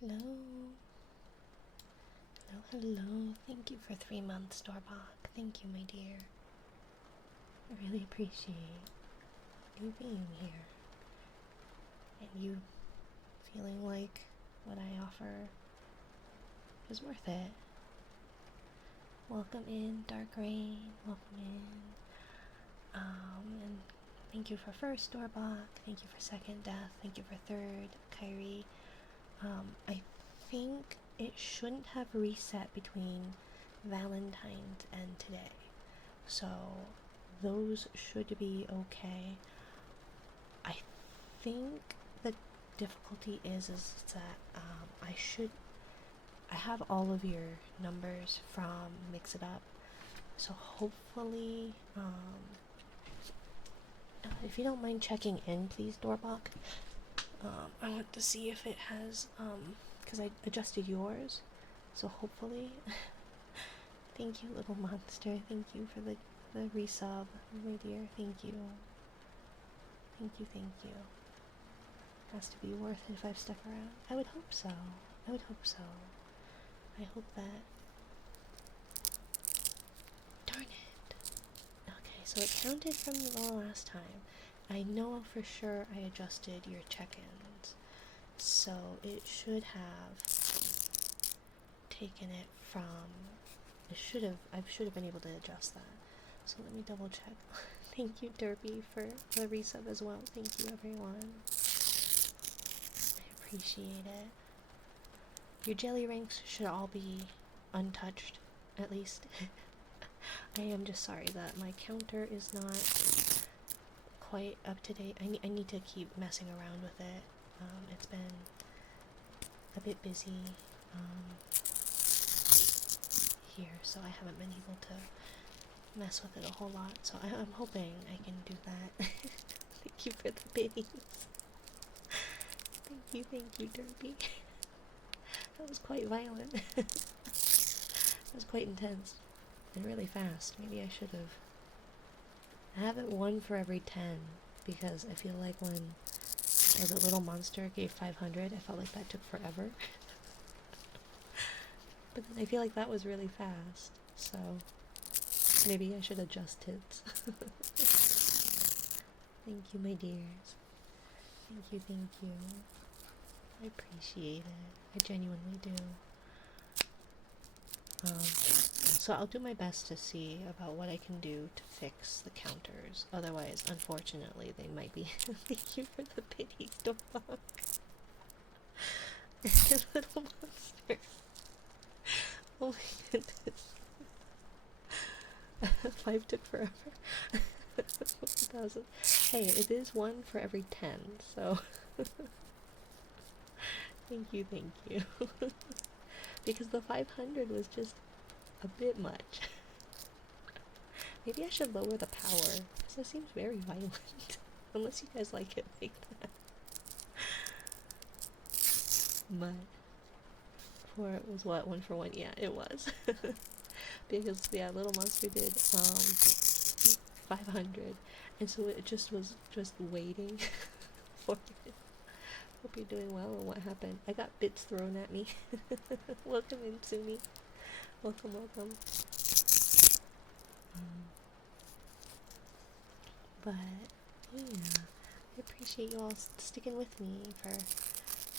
Hello. Hello. Thank you for 3 months, Dorbach. Thank you, my dear. I really appreciate you being here. And you feeling like what I offer is worth it. Welcome in, Dark Rain. Welcome in. And thank you for first, Dorbach. Thank you for second, Death. Thank you for third, Kyrie. I think it shouldn't have reset between Valentine's and today. So those should be okay. I think the difficulty is that I have all of your numbers from Mix It Up. So hopefully, if you don't mind checking in, please, Dorbach. I want to see if it has, because I adjusted yours, so hopefully. Thank you, little monster. Thank you for the resub, my dear. Thank you. Thank you. Has to be worth it if I've stuck around. I would hope so. I hope that. Darn it. Okay, so it counted from the last time. I know for sure I adjusted your check-ins, so it should have taken it from. I should have been able to adjust that. So let me double check. Thank you, Derby, for the resub as well. Thank you, everyone. I appreciate it. Your jelly ranks should all be untouched, at least. I am just sorry that my counter is not quite up to date. I need to keep messing around with it. It's been a bit busy here, so I haven't been able to mess with it a whole lot. So I'm hoping I can do that. Thank you for the biddies. Thank you, Derby. That was quite violent. That was quite intense and really fast. Maybe I should have. I have it 1 for every 10 because I feel like when the little monster gave 500, I felt like that took forever. But then I feel like that was really fast, so maybe I should adjust it. Thank you, my dears. Thank you. I appreciate it. I genuinely do. So I'll do my best to see about what I can do to fix the counters. Otherwise, unfortunately, they might be. Thank you for the pity, dog. Little monster. Oh my goodness. 5 took forever. 1,000. Hey, it is 1 for every 10, so. Thank you. Because the 500 was just a bit much. Maybe I should lower the power, because it seems very violent. Unless you guys like it like that. But it was what, 1 for 1? Yeah, it was. Because little monster did 500, and so it just was waiting for it. Hope you're doing well. And what happened? I got bits thrown at me. Welcome in, Sumi. Welcome. But yeah, I appreciate you all sticking with me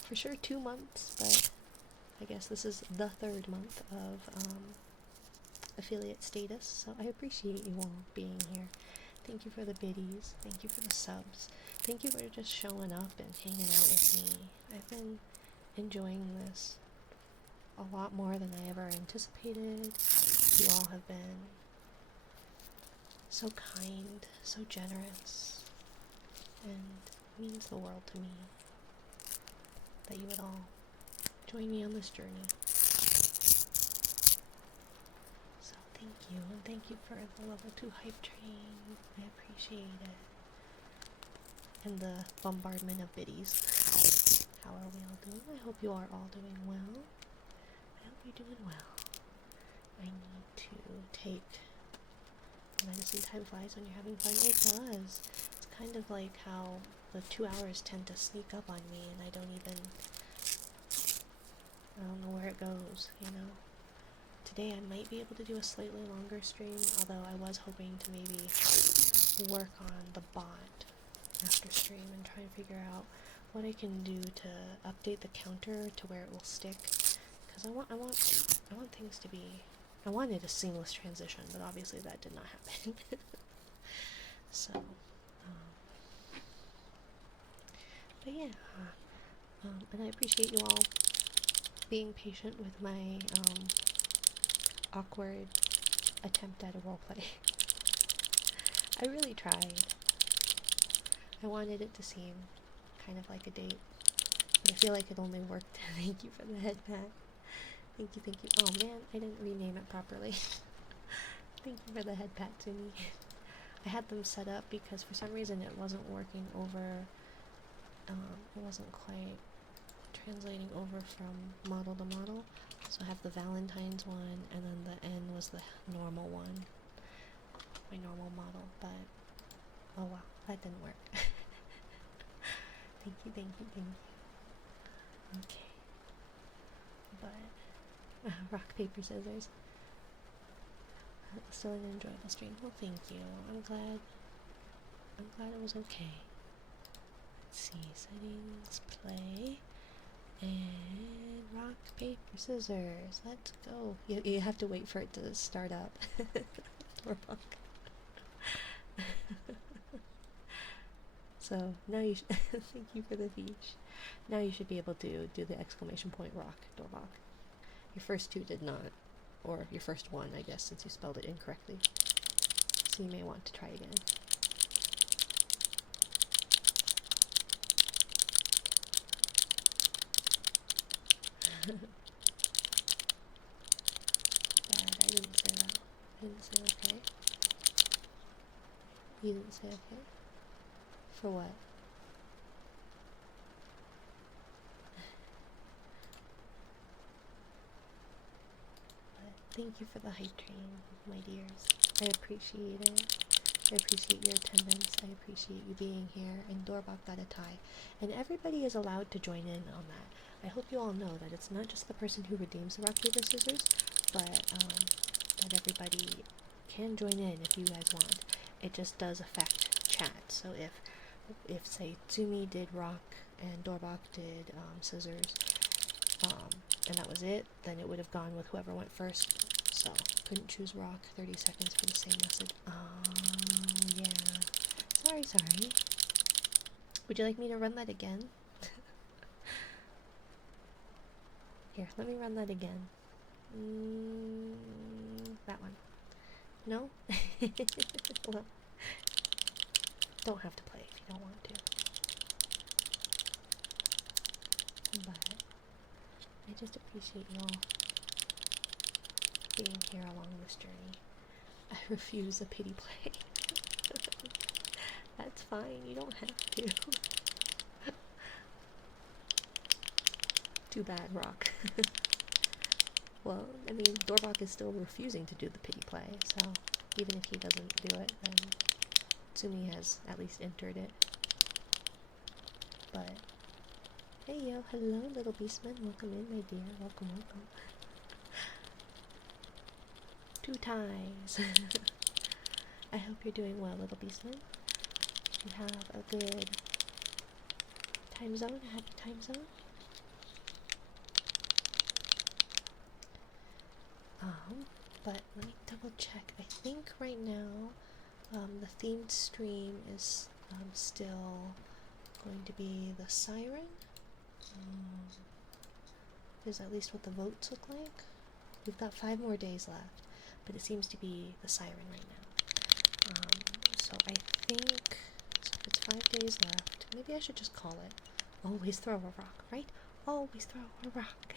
for sure 2 months, but I guess this is the 3rd month of affiliate status, so I appreciate you all being here. Thank you for the biddies. Thank you for the subs. Thank you for just showing up and hanging out with me. I've been enjoying this a lot more than I ever anticipated. You all have been so kind, so generous, and it means the world to me that you would all join me on this journey. thank you for the level 2 hype train. I appreciate it. And the bombardment of biddies. How are we all doing? I hope you are all doing well. I hope you're doing well. I need to take medicine. Time flies when you're having fun. It does. It's kind of like how the 2 hours tend to sneak up on me and I don't know where it goes, you know. Today I might be able to do a slightly longer stream, although I was hoping to maybe work on the bot after stream and try and figure out what I can do to update the counter to where it will stick. Because I want things to be. I wanted a seamless transition, but obviously that did not happen. So, but yeah, and I appreciate you all being patient with my awkward attempt at a roleplay. I really tried. I wanted it to seem kind of like a date, but I feel like it only worked. Thank you for the head pat. Thank you, thank you. Oh man, I didn't rename it properly. Thank you for the head pat to me. I had them set up because for some reason it wasn't working over, it wasn't quite translating over from model to model. So I have the Valentine's one, and then the N was the normal one. My normal model, but oh wow, that didn't work. Thank you, thank you, thank you. Okay. But rock, paper, scissors. Still an enjoyable stream. Well, thank you. I'm glad it was okay. Let's see, settings, play, and rock, paper, scissors. Let's go. You have to wait for it to start up. Or rock. So now you thank you for the beach. Now you should be able to do the exclamation point rock, Dorbach. Your first two did not. Or your first one, I guess, since you spelled it incorrectly. So you may want to try again. Bad, I didn't say that. I didn't say okay. You didn't say okay? For what? But thank you for the hype train, my dears. I appreciate it. I appreciate your attendance. I appreciate you being here. And Dorbach got a tie. And everybody is allowed to join in on that. I hope you all know that it's not just the person who redeems the rock, paper, scissors, but that everybody can join in if you guys want. It just does affect chat. So if say Tsumi did rock and Dorbach did scissors, and that was it, then it would have gone with whoever went first. So couldn't choose rock. 30 seconds for the same message. Yeah. Sorry. Would you like me to run that again? Here, let me run that again. That one. No? Well, don't have to play if you don't want to. But I just appreciate you all being here along this journey. I refuse a pity play. That's fine, you don't have to. Too bad, Rock. Well, I mean, Dorbach is still refusing to do the pity play, so even if he doesn't do it, then Tsumi has at least entered it. But, hey yo, hello little beastman, welcome in my dear, welcome. 2 ties. I hope you're doing well, little beastman. You have a good time zone, a happy time zone. But let me double check. I think right now, the themed stream is still going to be the siren. Is at least what the votes look like. We've got 5 more days left, but it seems to be the siren right now. So I think, so if it's 5 days left, maybe I should just call it Always Throw a Rock, right? Always throw a rock.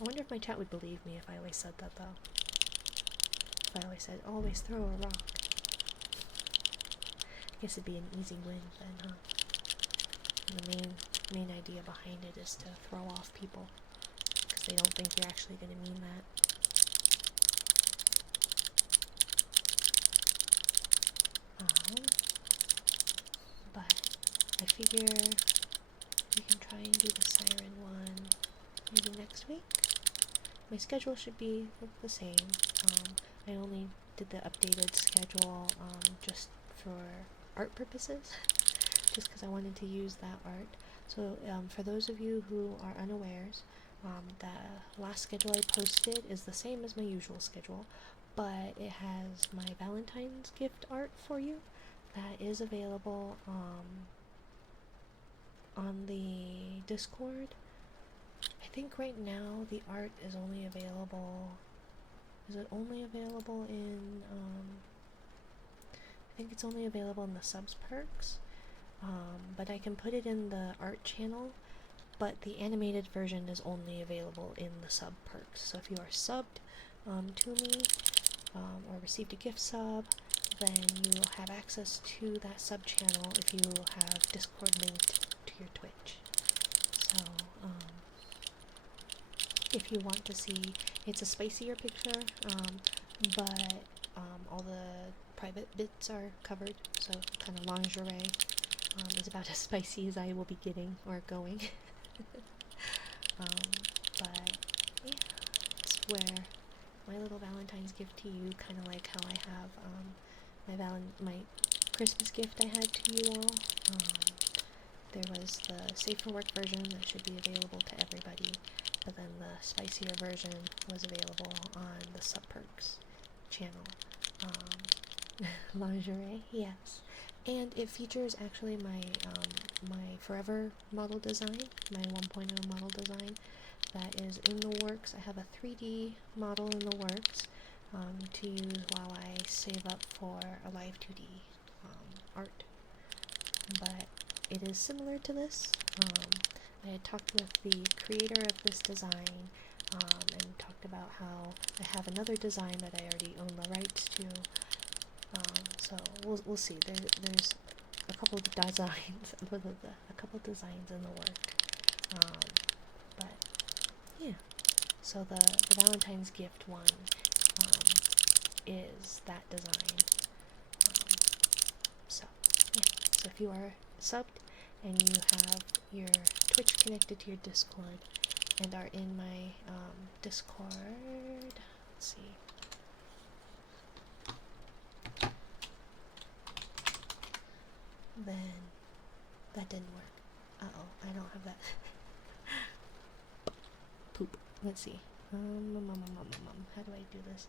I wonder if my chat would believe me if I always said that, though. If I always said, always throw a rock. I guess it'd be an easy win then, huh? And the main idea behind it is to throw off people, because they don't think you're actually going to mean that. But I figure we can try and do the siren one maybe next week. My schedule should be the same. I only did the updated schedule just for art purposes, just because I wanted to use that art. So for those of you who are unawares, the last schedule I posted is the same as my usual schedule, but it has my Valentine's gift art for you that is available on the Discord. I think right now the art is only available. Is it only available in? I think it's only available in the subs perks. But I can put it in the art channel. But the animated version is only available in the sub perks. So if you are subbed to me or received a gift sub, then you will have access to that sub channel if you have Discord linked to your Twitch. So if you want to see, it's a spicier picture, but all the private bits are covered, so kind of lingerie is about as spicy as I will be getting or going. But yeah, it's where my little Valentine's gift to you, kind of like how I have my Christmas gift I had to you all. There was the Safe for Work version that should be available to everybody, but then the spicier version was available on the sub perks channel. Lingerie, yes. And it features actually my my forever model design, my 1.0 model design that is in the works. I have a 3D model in the works to use while I save up for a live 2D art. But it is similar to this. I had talked with the creator of this design and talked about how I have another design that I already own the rights to. So we'll see. There's a couple of designs, a couple of designs in the work. But yeah. So the Valentine's gift one is that design. So yeah. So if you are subbed and you have your Twitch connected to your Discord and are in my Discord, let's see. Then that didn't work. Uh-oh, I don't have that. Poop. Let's see. How do I do this?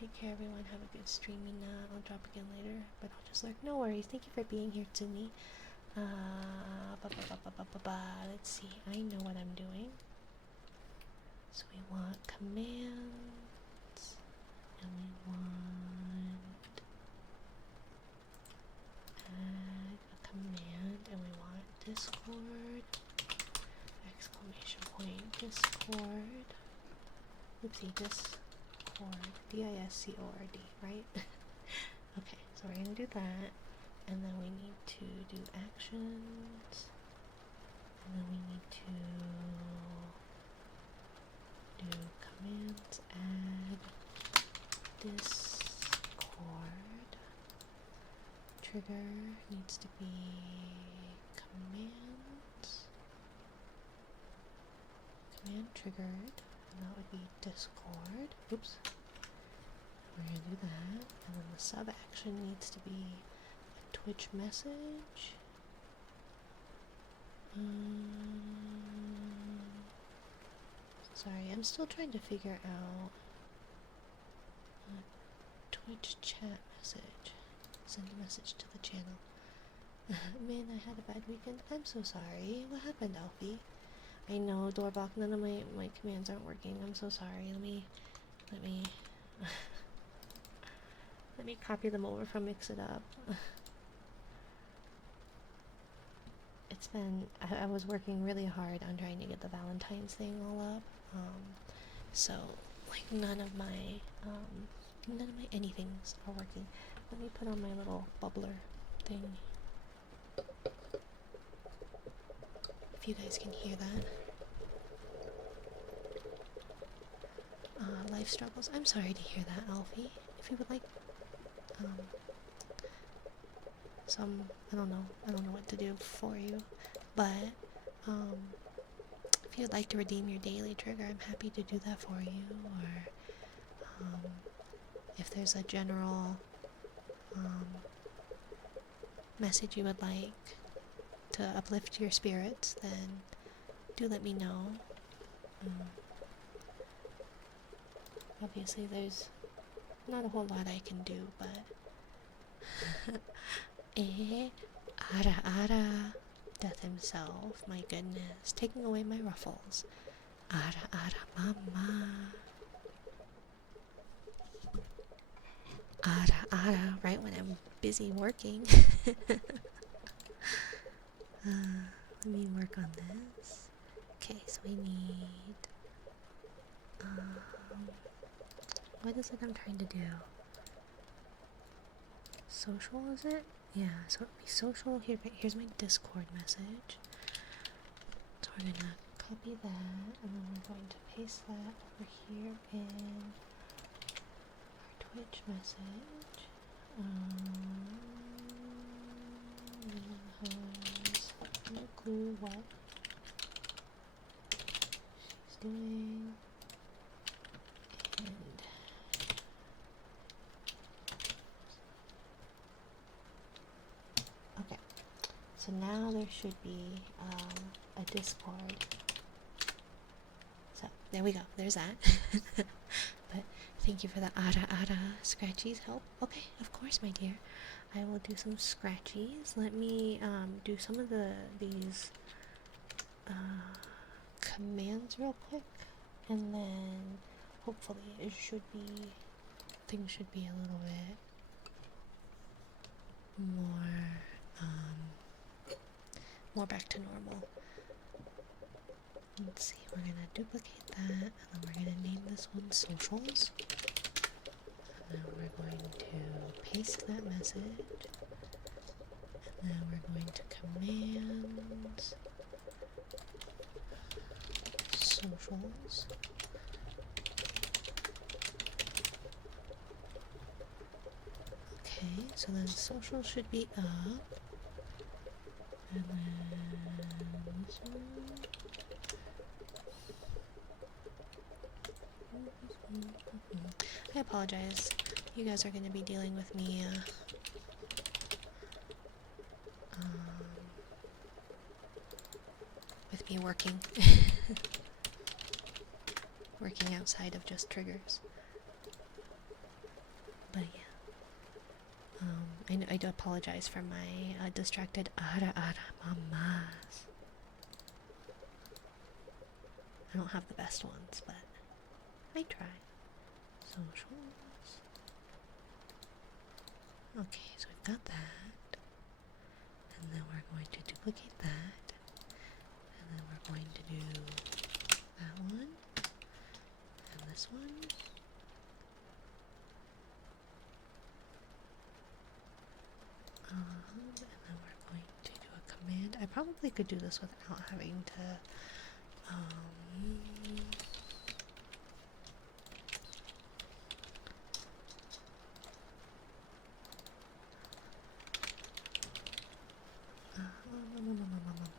Take care, everyone. Have a good streaming. I'll drop again later, but I'll just lurk. No worries. Thank you for being here, Tsumi. Let's see. I know what I'm doing. So we want commands, and we want add a command, and we want Discord, exclamation point, Discord, oopsie, Discord, D-I-S-C-O-R-D, right? Okay, so we're gonna do that, and then we need to do actions, and then we need to do commands, add Discord, trigger needs to be command triggered, and that would be Discord. Oops. We're gonna do that, and then the sub action needs to be a Twitch message. Sorry, I'm still trying to figure out a Twitch chat message. Send a message to the channel. Man, I had a bad weekend. I'm so sorry. What happened, Alfie? I know, Doorblock, none of my commands aren't working. I'm so sorry. Let me let me copy them over from Mix It Up. it's been, I was working really hard on trying to get the Valentine's thing all up. So, like, none of my anythings are working. Let me put on my little bubbler thing. If you guys can hear that. Life struggles. I'm sorry to hear that, Alfie. If you would like, I don't know what to do for you, but, if you'd like to redeem your daily trigger, I'm happy to do that for you, or, if there's a general, message you would like to uplift your spirits, then do let me know. Obviously there's not a whole lot I can do, but ara ara, Death himself, my goodness, taking away my ruffles. Ara ara mama. Ara ara, right when I'm busy working. Let me work on this. Okay, so we need, what is it I'm trying to do? Social, is it? Yeah, so it'd be social. Here's my Discord message. So we're gonna copy that, and then we're going to paste that over here in our Twitch message. Has no clue what she's doing, and okay. So now there should be a Discord. So there we go. There's that. But thank you for the ara scratchies help. Okay, of course, my dear. I will do some scratchies. Let me do some of these commands real quick, and then hopefully things should be a little bit more back to normal. Let's see, we're gonna duplicate that, and then we're gonna name this one socials. And then we're going to paste that message. And then we're going to commands socials. Okay, so then social should be up. And then this one. I apologize. You guys are going to be dealing with me working. Working outside of just triggers. But yeah. I do apologize for my distracted ara mamas. I don't have the best ones, but I try. Socials. Okay, so we've got that. And then we're going to duplicate that. And then we're going to do that one. And this one. And then we're going to do a command. I probably could do this without having to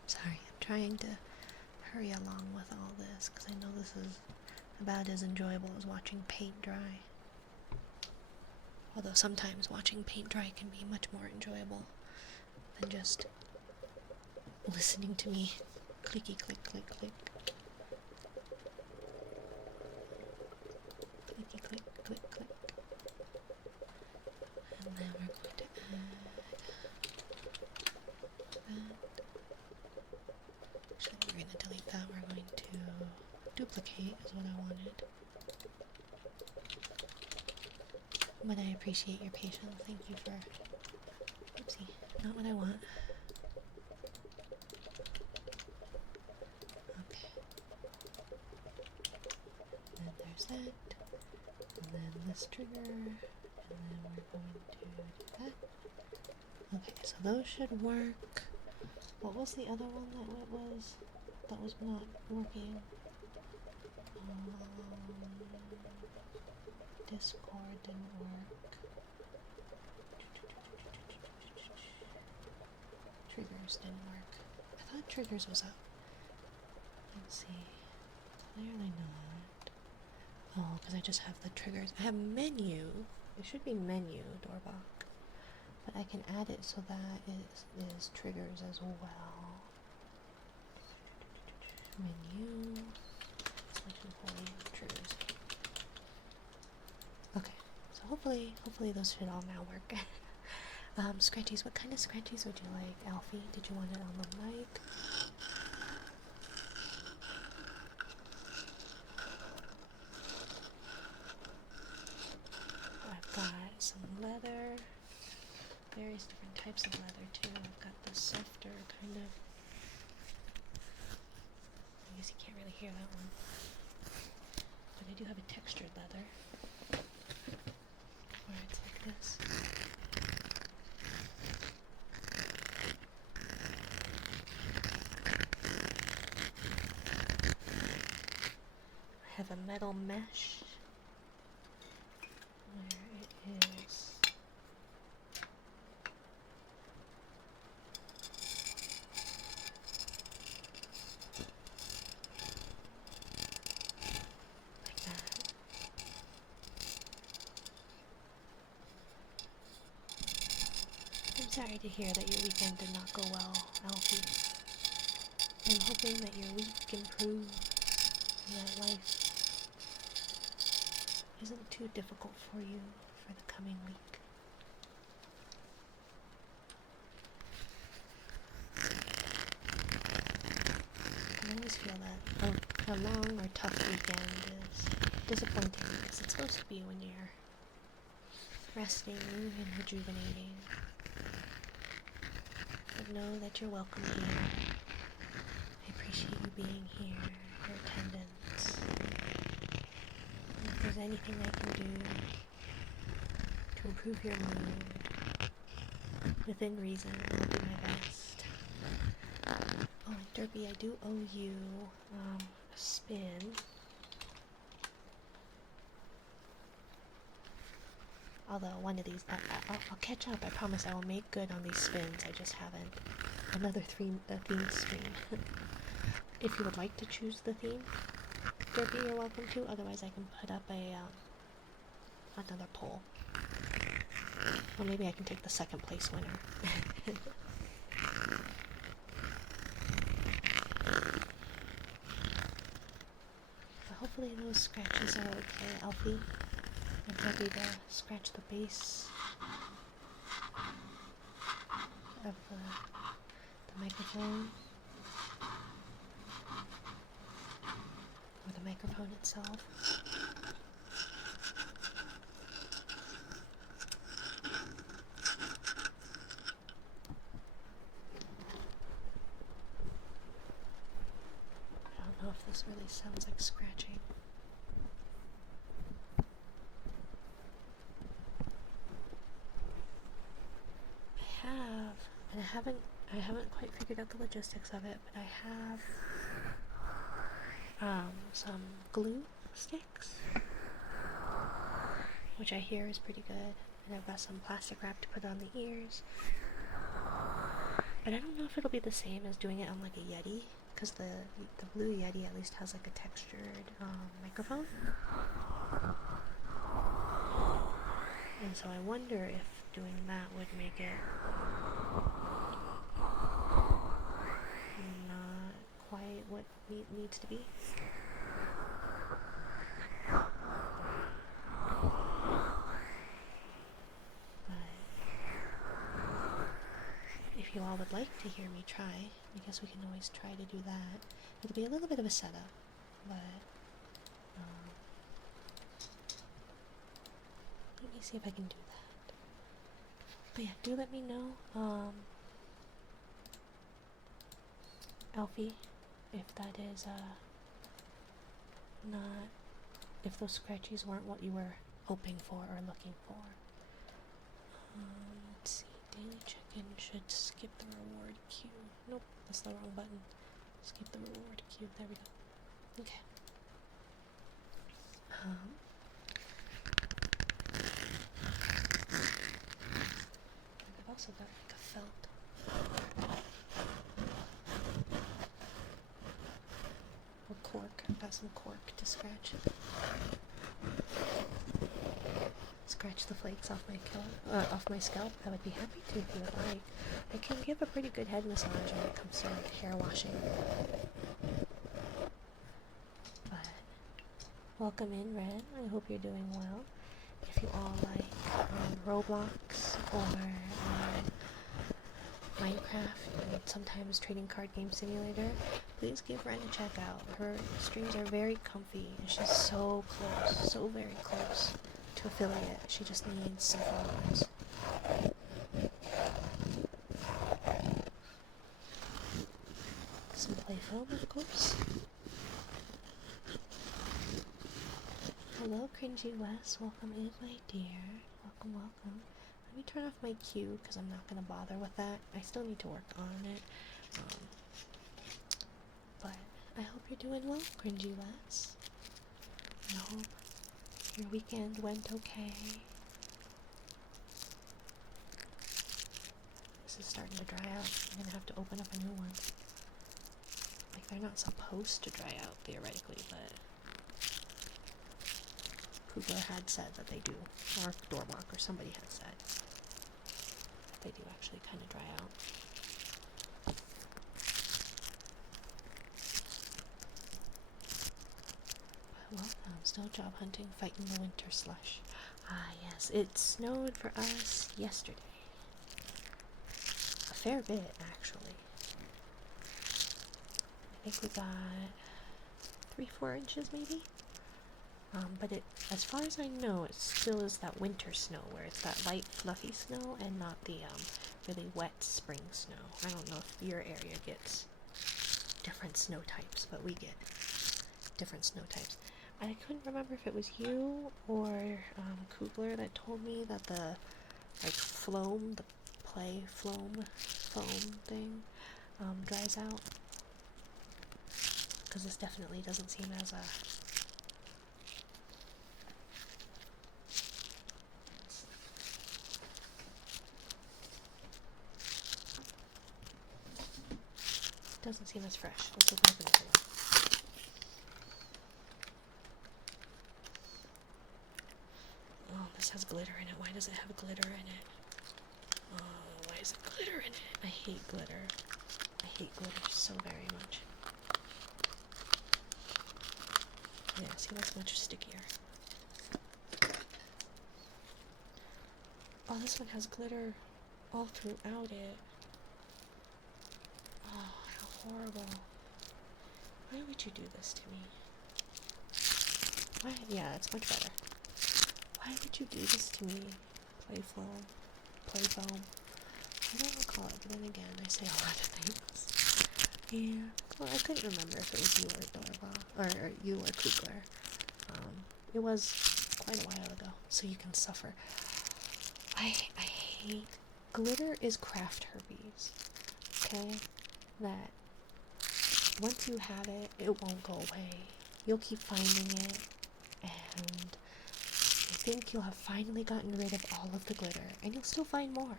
sorry, I'm trying to hurry along with all this because I know this is about as enjoyable as watching paint dry. Although sometimes watching paint dry can be much more enjoyable than just listening to me clicky click click click. Clicky click click click. And then we're going to add that. Actually, we're going to delete that. We're going to duplicate is what I wanted. But I appreciate your patience. Thank you for... Oopsie, not what I want. there's that. And then this trigger. And then we're going to do that. Okay, so those should work. What was the other one that was not working? Discord didn't work. Triggers didn't work. I thought triggers was up. Let's see. Clearly not. Oh, because I just have the triggers. I have menu. It should be menu, Doorbok. But I can add it so that it is triggers as well. Menu. Selection point. Triggers. Okay. So hopefully those should all now work. Scratchies. What kind of scratchies would you like, Alfie? Did you want it on the mic? I've got some leather. Various different types of leather too. I've got the softer kind of. I guess you can't really hear that one. But I do have a textured leather. Where it's like this. I have a metal mesh. Where it is. Like that. I'm sorry to hear that your weekend did not go well, Alfie. I'm hoping that your week improves and that life isn't too difficult for you for the coming week. I always feel that a long or tough weekend is disappointing because it's supposed to be when you're resting and rejuvenating. But know that you're welcome here. I appreciate you being here, your attendance. And if there's anything I can do to improve your mood, within reason, I'll do my best. Oh, and Derpy, I do owe you a spin. Although one of these, I'll catch up. I promise I will make good on these spins. I just haven't. Another theme screen. If you would like to choose the theme, Derpy, you're welcome to. Otherwise, I can put up another poll. Or maybe I can take the second place winner. But hopefully those scratches are okay, Alfie. I'm happy to scratch the base of the microphone, or the microphone itself. I don't know if this really sounds like scratching. I haven't quite figured out the logistics of it, but I have some glue sticks, which I hear is pretty good, and I've got some plastic wrap to put on the ears. But I don't know if it'll be the same as doing it on like a Yeti, because the blue Yeti at least has like a textured microphone. And so I wonder if doing that would make it not quite what needs to be. But if you all would like to hear me try, I guess we can always try to do that. It'll be a little bit of a setup, but let me see if I can do that. But yeah, do let me know, Alfie, if that is not, if those scratchies weren't what you were hoping for or looking for. Let's see, daily check-in should skip the reward queue. Nope, that's the wrong button. Skip the reward queue, there we go. Okay. I've also got like a felt. Or cork, I've got some cork to scratch. Scratch the flakes off my scalp. I would be happy to if you would like. I can give a pretty good head massage when it comes to like hair washing. But welcome in, Red. I hope you're doing well. If you all like Roblox or Minecraft and sometimes Trading Card Game Simulator, please give Ren a check out. Her streams are very comfy and she's so close, so very close to affiliate. She just needs some followers. Some play film, of course. Hello, Cringy Wes. Welcome in, my dear. Welcome, welcome. Let me turn off my queue because I'm not going to bother with that. I still need to work on it. But I hope you're doing well, Cringy Wes. I hope your weekend went okay. This is starting to dry out. I'm going to have to open up a new one. Like, they're not supposed to dry out, theoretically, but Kugler had said that they do. Or Doorlock, or somebody had said. They do actually kind of dry out. But welcome, still job hunting, fighting the winter slush. Ah yes, it snowed for us yesterday. A fair bit, actually. I think we got 3-4 inches maybe? But it, as far as I know, it still is that winter snow, where it's that light, fluffy snow, and not the really wet spring snow. I don't know if your area gets different snow types, but we get different snow types. And I couldn't remember if it was you or Kugler that told me that the like foam thing dries out, because this definitely doesn't seem as doesn't seem as fresh. Let's open up another one. Oh, this has glitter in it. Why does it have glitter in it? Oh, why is it glitter in it? I hate glitter. I hate glitter so very much. Yeah, see, that's much stickier. Oh, this one has glitter all throughout it. Oh, how horrible. Why would you do this to me? Why? Yeah, it's much better. Why would you do this to me? Play foam. I don't recall it, but then again, I say a lot of things. Yeah. Well, I couldn't remember if it was you or Dorva, or you or Kugler. It was quite a while ago, so you can suffer. I hate... Glitter is craft herpes, okay? That once you have it, it won't go away. You'll keep finding it, and you think you'll have finally gotten rid of all of the glitter, and you'll still find more.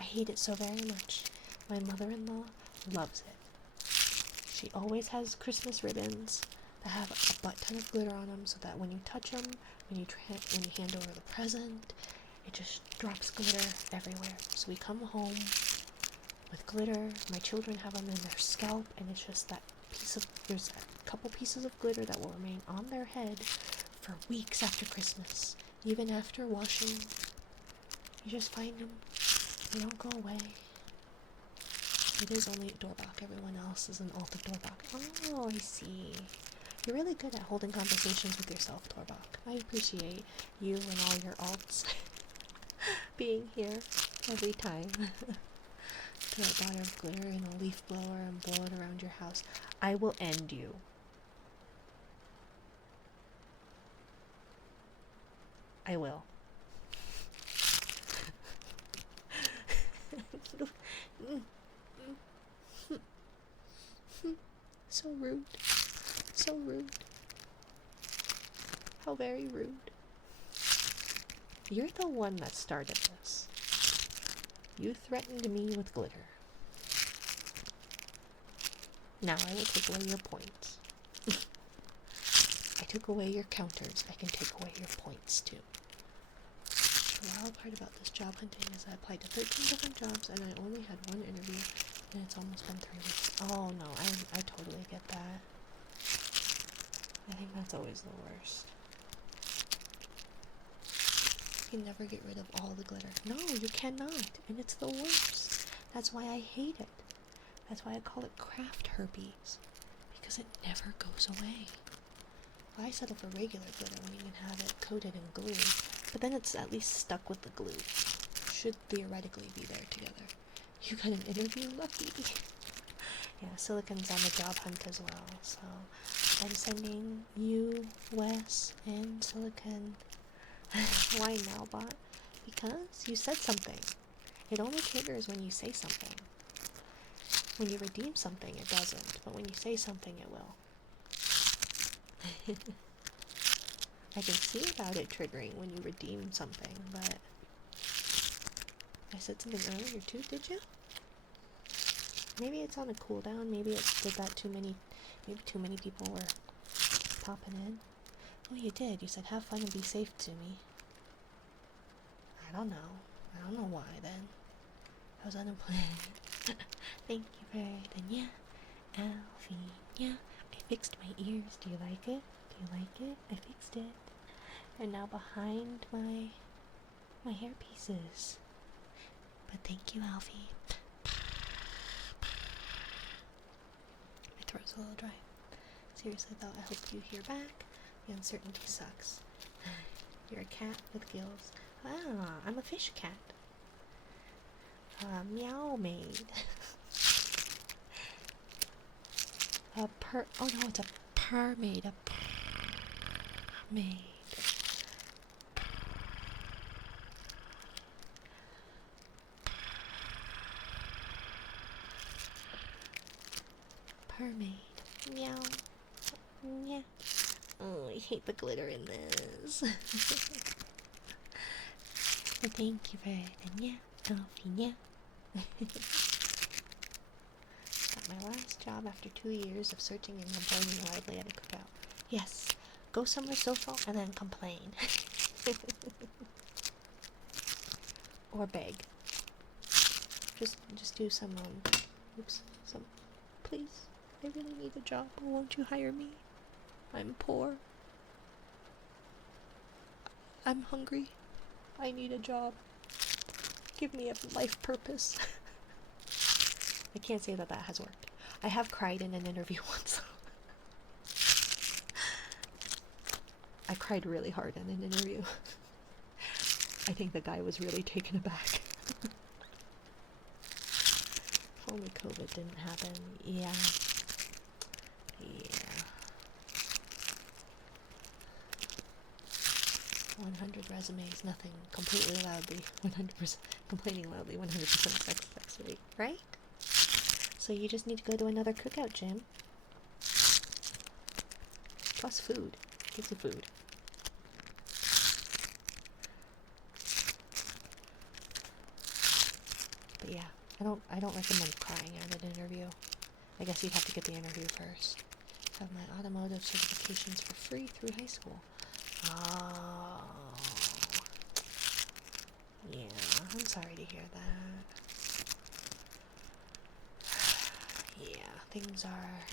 I hate it so very much. My mother-in-law loves it. She always has Christmas ribbons that have a butt ton of glitter on them, so that when you touch them, when you hand over the present, it just drops glitter everywhere. So we come home with glitter. My children have them in their scalp, and it's just that there's a couple pieces of glitter that will remain on their head for weeks after Christmas. Even after washing, you just find them. They don't go away. It is only Dorbach. Everyone else is an alt of Dorbach. Oh, I see. You're really good at holding conversations with yourself, Dorbach. I appreciate you and all your alts being here every time. To a daughter of glitter and a leaf blower and blow it around your house. I will end you. I will. So rude. So rude. How very rude. You're the one that started this. You threatened me with glitter. Now I will take away your points. I took away your counters. I can take away your points too. The wild part about this job hunting is I applied to 13 different jobs and I only had one interview and it's almost been 3 weeks. Oh no, I totally get that. I think that's always the worst. You can never get rid of all the glitter. No, you cannot, and it's the worst. That's why I hate it. That's why I call it craft herpes, because it never goes away. I settle for regular glitter when you can have it coated in glue, but then it's at least stuck with the glue. Should theoretically be there together. You got an interview, lucky. Yeah, silicon's on the job hunt as well, so I'm sending you, Wes, and Silicon. Why now, bot? Because you said something. It only triggers when you say something. When you redeem something, it doesn't, but when you say something, it will. I can see about it triggering when you redeem something, but I said something earlier too, did you? Maybe it's on a cooldown, maybe it did that maybe too many people were popping in. Oh, you did. You said have fun and be safe to me. I don't know. I don't know why then. I was unemployed. Thank you for everything. Yeah. Alfie. Yeah. I fixed my ears. Do you like it? Do you like it? I fixed it. They're now behind my hair pieces. But thank you, Alfie. My throat's a little dry. Seriously though, I hope you hear back. The uncertainty sucks. You're a cat with gills. Ah, I'm a fish cat. Meow maid. Oh no, it's a mermaid. A maid. Mermaid. Meow. Yeah. Oh, I hate the glitter in this. Well, thank you for everything. Yeah. Alfie, yeah. Got my last job after 2 years of searching and complaining loudly at a cookout. Yes. Go somewhere social and then complain. Or beg. Just do some, please, I really need a job. Won't you hire me? I'm poor. I'm hungry. I need a job. Give me a life purpose. I can't say that has worked. I have cried in an interview once. I cried really hard in an interview. I think the guy was really taken aback. If only COVID didn't happen. Yeah. 100 resumes, nothing. Completely loudly, 100%. Complaining loudly, 100% success rate. Right? So you just need to go to another cookout, Jim. Plus food. Gives you food. But yeah, I don't recommend crying at an interview. I guess you'd have to get the interview first. Have my automotive certifications for free through high school. Oh. Yeah, I'm sorry to hear that. Yeah, things are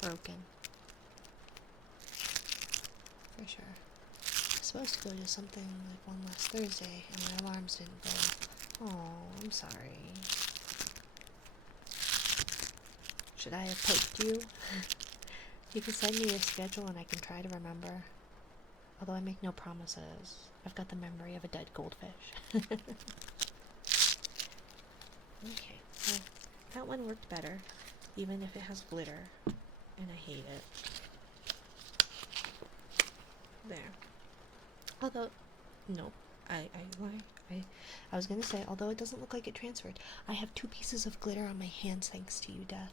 broken. For sure. I was supposed to go to something like one last Thursday, and my alarms didn't go. Oh, I'm sorry. Should I have poked you? You can send me your schedule and I can try to remember. Although I make no promises. I've got the memory of a dead goldfish. Okay, well, that one worked better. Even if it has glitter. And I hate it. There. Although, no, I lie. I was gonna say, although it doesn't look like it transferred, I have 2 pieces of glitter on my hands thanks to you, Death.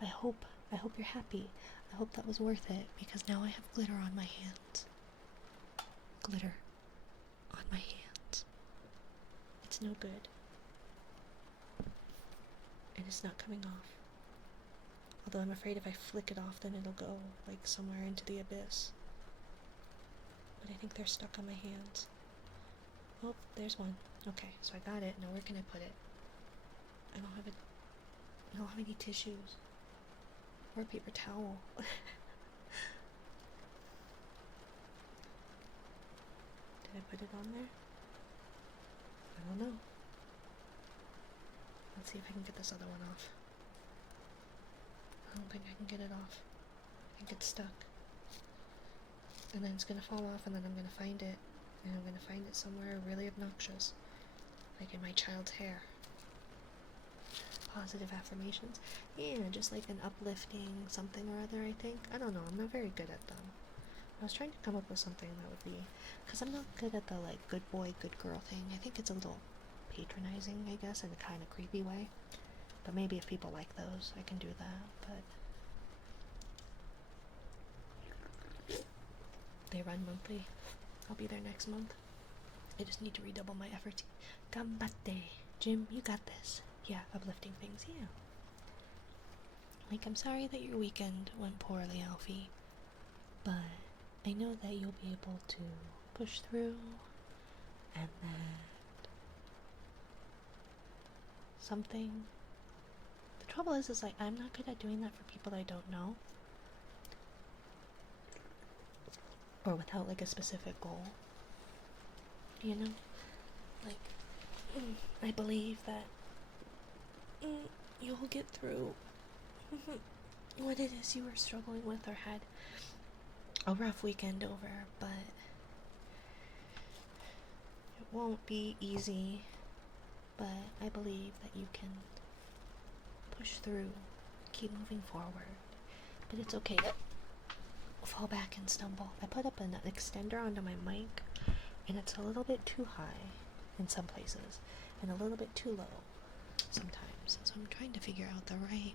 I hope, I hope you're happy. I hope that was worth it, because now I have glitter on my hands. Glitter on my hands. It's no good. And it's not coming off. Although I'm afraid if I flick it off, then it'll go, like, somewhere into the abyss. But I think they're stuck on my hands. Oh, there's one. Okay, so I got it. Now where can I put it? I don't have any tissues. Or a paper towel. Did I put it on there? I don't know. Let's see if I can get this other one off. I don't think I can get it off. I think it's stuck. And then it's gonna fall off, and then I'm gonna find it. And I'm gonna find it somewhere really obnoxious. Like in my child's hair. Positive affirmations. Yeah, just like an uplifting something or other, I think. I don't know, I'm not very good at them. I was trying to come up with something that would be... Because I'm not good at the, like, good boy, good girl thing. I think it's a little patronizing, I guess, in a kind of creepy way. But maybe if people like those, I can do that, but... They run monthly. I'll be there next month. I just need to redouble my efforts. Gambate. Jim, you got this. Yeah, uplifting things, yeah. Like, I'm sorry that your weekend went poorly, Alfie. But I know that you'll be able to push through, and that something... The trouble is like, I'm not good at doing that for people I don't know. Or without, like, a specific goal. You know? Like, I believe that you'll get through what it is you were struggling with or had a rough weekend over, but it won't be easy. But I believe that you can push through, keep moving forward. But it's okay to fall back and stumble. I put up an extender onto my mic, and it's a little bit too high in some places, and a little bit too low sometimes. So I'm trying to figure out the right,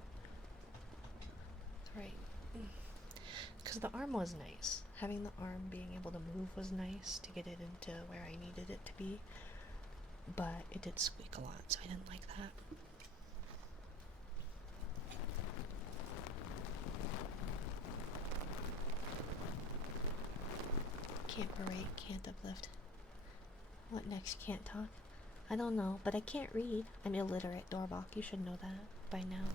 because the arm was nice. Having the arm being able to move was nice to get it into where I needed it to be, but it did squeak a lot, so I didn't like that. Can't berate, can't uplift. What next? Can't talk? I don't know, but I can't read. I'm illiterate, Dorbach. You should know that by now.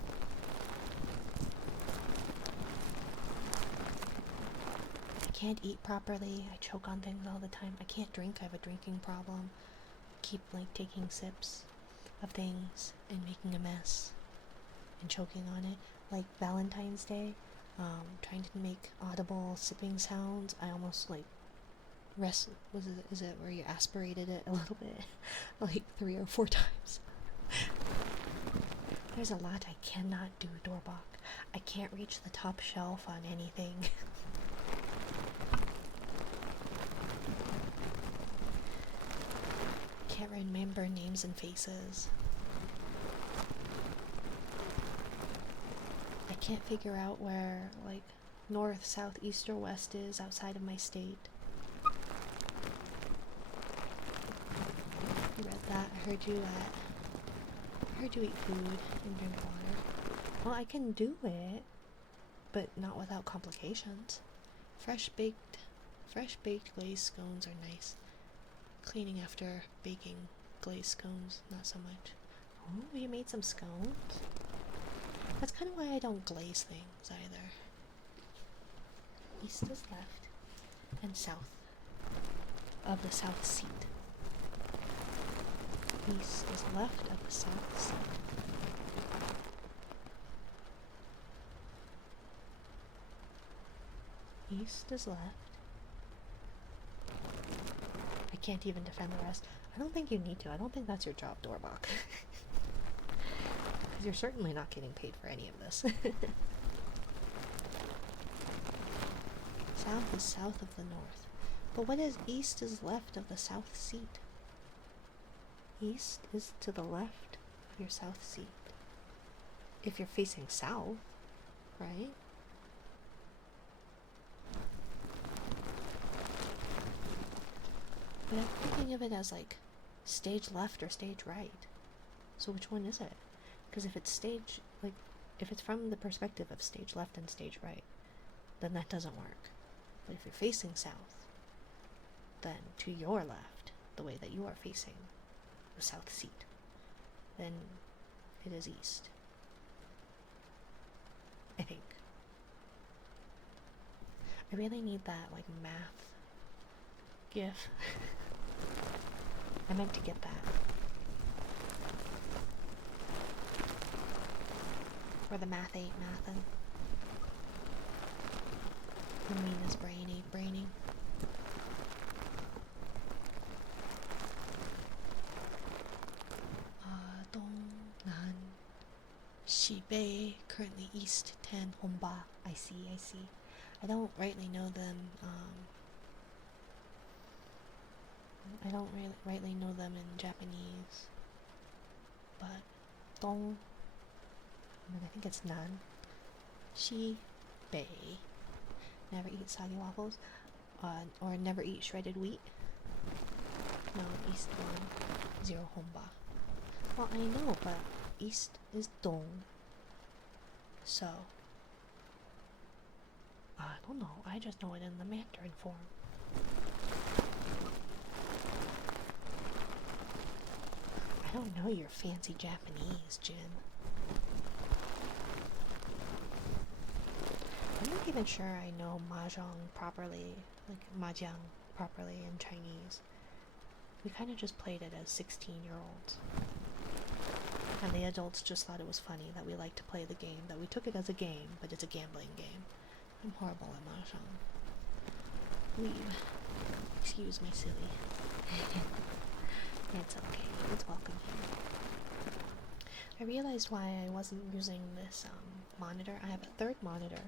I can't eat properly. I choke on things all the time. I can't drink. I have a drinking problem. Keep, like, taking sips of things and making a mess and choking on it. Like Valentine's Day, trying to make audible sipping sounds. I almost, like, is it where you aspirated it a little bit? Like 3 or 4 times. There's a lot I cannot do, Dorbach. I can't reach the top shelf on anything. Can't remember names and faces. I can't figure out where, like, north, south, east, or west is outside of my state. You read that? I heard you eat food and drink water. Well, I can do it, but not without complications. Fresh baked glazed scones are nice. Cleaning after baking glazed scones, not so much. Oh, you made some scones? That's kind of why I don't glaze things either. East is left, and south of the south seat. East is left of the south seat. East is left. I can't even defend the rest. I don't think you need to. I don't think that's your job, Dorbach. Because you're certainly not getting paid for any of this. South is south of the north. But what is east is left of the south seat? East is to the left of your south seat. If you're facing south, right? But I'm thinking of it as like stage left or stage right. So which one is it? Because if it's stage, like, if it's from the perspective of stage left and stage right, then that doesn't work. But if you're facing south, then to your left, the way that you are facing the south seat, then it is east. I think. I really need that, like, math gif. I meant to get that. Where the math ain't mathin'. And Mina's brain ain't braining. Dongnan Shibei, currently East 10 Honba. I see. I don't rightly know them, I don't rightly know them in Japanese. But Dong, I think it's Nan Shibei. Never eat soggy waffles. Or never eat shredded wheat. No, East 1, 0 Honba. Well, I know, but East is Dong. So, I don't know. I just know it in the Mandarin form. I don't know your fancy Japanese, Jin. I'm not even sure I know mahjong properly, like mahjong properly in Chinese. We kind of just played it as 16-year-olds. And the adults just thought it was funny that we liked to play the game, that we took it as a game, but it's a gambling game. I'm horrible at mahjong. Leave. Excuse my silly. It's okay. It's welcome here. I realized why I wasn't using this monitor. I have a third monitor,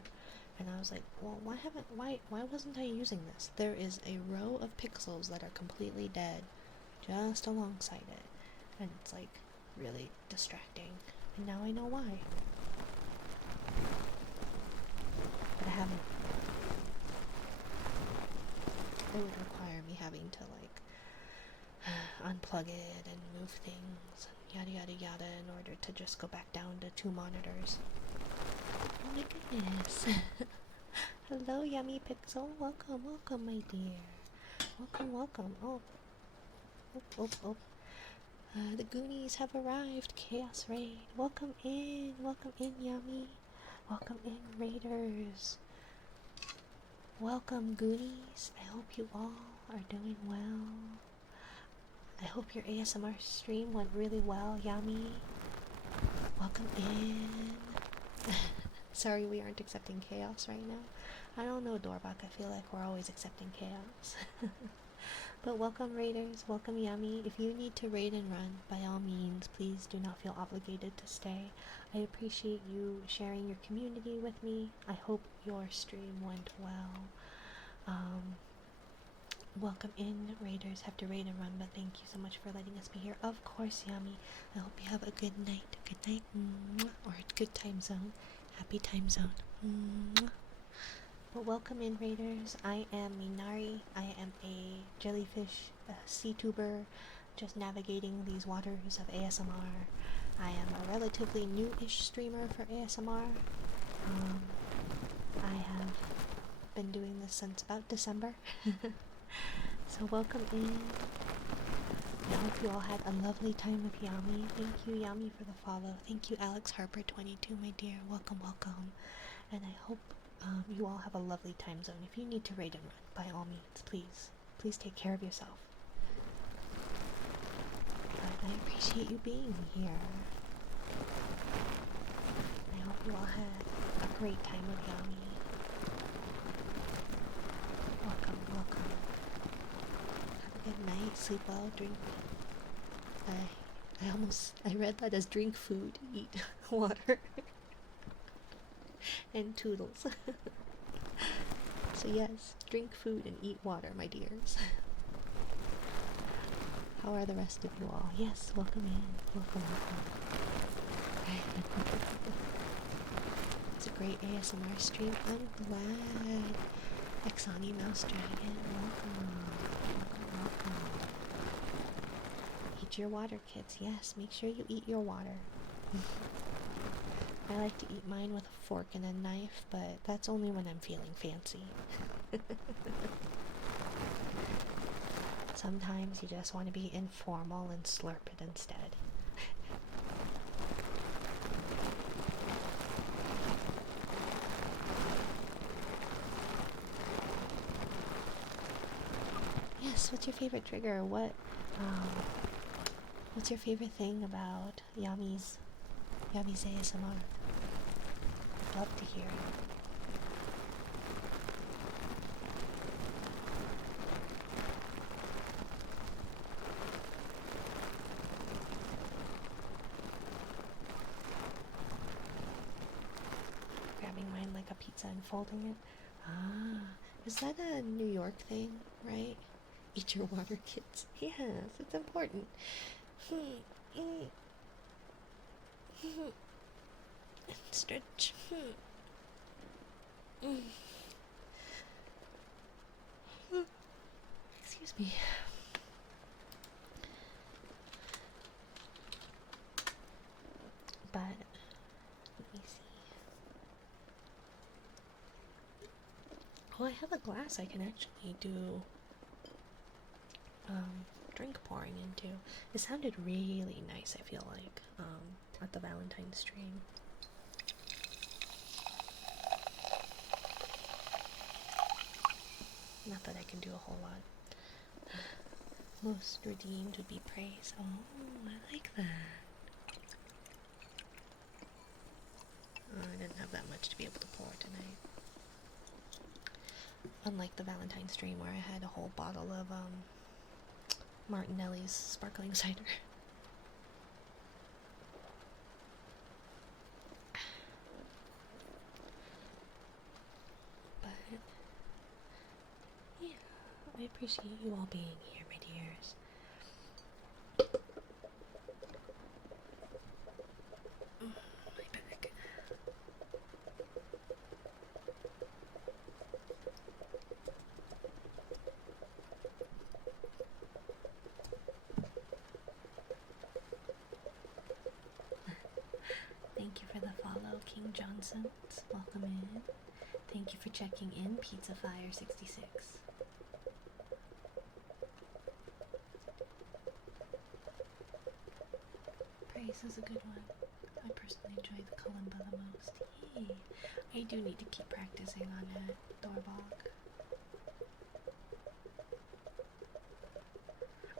and I was like, well, why wasn't I using this? There is a row of pixels that are completely dead just alongside it, and it's like really distracting, and now I know why. But I haven't. It would require me having to like unplug it and move things, yada yada yada, in order to just go back down to 2 monitors. Oh my goodness. Hello, Yummy Pixel. Welcome, my dear. Welcome. Oh. The Goonies have arrived. Chaos Raid. Welcome in, Yummy. Welcome in, Raiders. Welcome, Goonies. I hope you all are doing well. I hope your ASMR stream went really well, Yummy. Welcome in. Sorry we aren't accepting chaos right now. I don't know, Dorbach. I feel like we're always accepting chaos. But welcome, Raiders. Welcome, Yummy. If you need to raid and run, by all means, please do not feel obligated to stay. I appreciate you sharing your community with me. I hope your stream went well. Welcome in, Raiders. Have to raid and run, but thank you so much for letting us be here. Of course, Yummy. I hope you have a good night. Good night. Or a good time zone. Happy time zone. But welcome in, Raiders. I am Minari. I am a jellyfish sea tuber, just navigating these waters of ASMR. I am a relatively new-ish streamer for ASMR. I have been doing this since about December. So welcome in. I hope you all had a lovely time with Yami. Thank you, Yami, for the follow. Thank you, Alex Harper 22, my dear. Welcome. And I hope you all have a lovely time zone. If you need to raid and run, by all means, please take care of yourself. But I appreciate you being here. I hope you all had a great time with Yami. Welcome. Have a good night, sleep well, drink. I read that as drink food, eat water, and toodles. So So yes, drink food and eat water, my dears. How are the rest of you all? Yes, welcome in. Welcome, welcome. It's a great ASMR stream. I'm glad. Exani Mouse Dragon, welcome. Welcome, welcome. Eat your water, kids. Yes, make sure you eat your water. I like to eat mine with a fork and a knife, but that's only when I'm feeling fancy. Sometimes you just want to be informal and slurp it instead. Yes, what's your favorite trigger? What's your favorite thing about Yami's ASMR? I'd love to hear it. Grabbing mine like a pizza and folding it. Ah, is that a New York thing, right? Eat your water, kids. Yes, it's important. Stretch. Excuse me. But let me see. Oh, I have a glass I can actually do drink pouring into. It sounded really nice, I feel like, at the Valentine's stream. Not that I can do a whole lot. Most redeemed would be praise. Oh, I like that. Oh, I didn't have that much to be able to pour tonight. Unlike the Valentine's stream where I had a whole bottle of Martinelli's sparkling cider. But yeah, I appreciate you all being here, my dears. My back. Thank you for the follow, King Johnson. Welcome in. Thank you for checking in, Pizza Fire 66. Praise is a good one. I personally enjoy the kalimba the most. Yay. I do need to keep practicing on it, Thorbalg.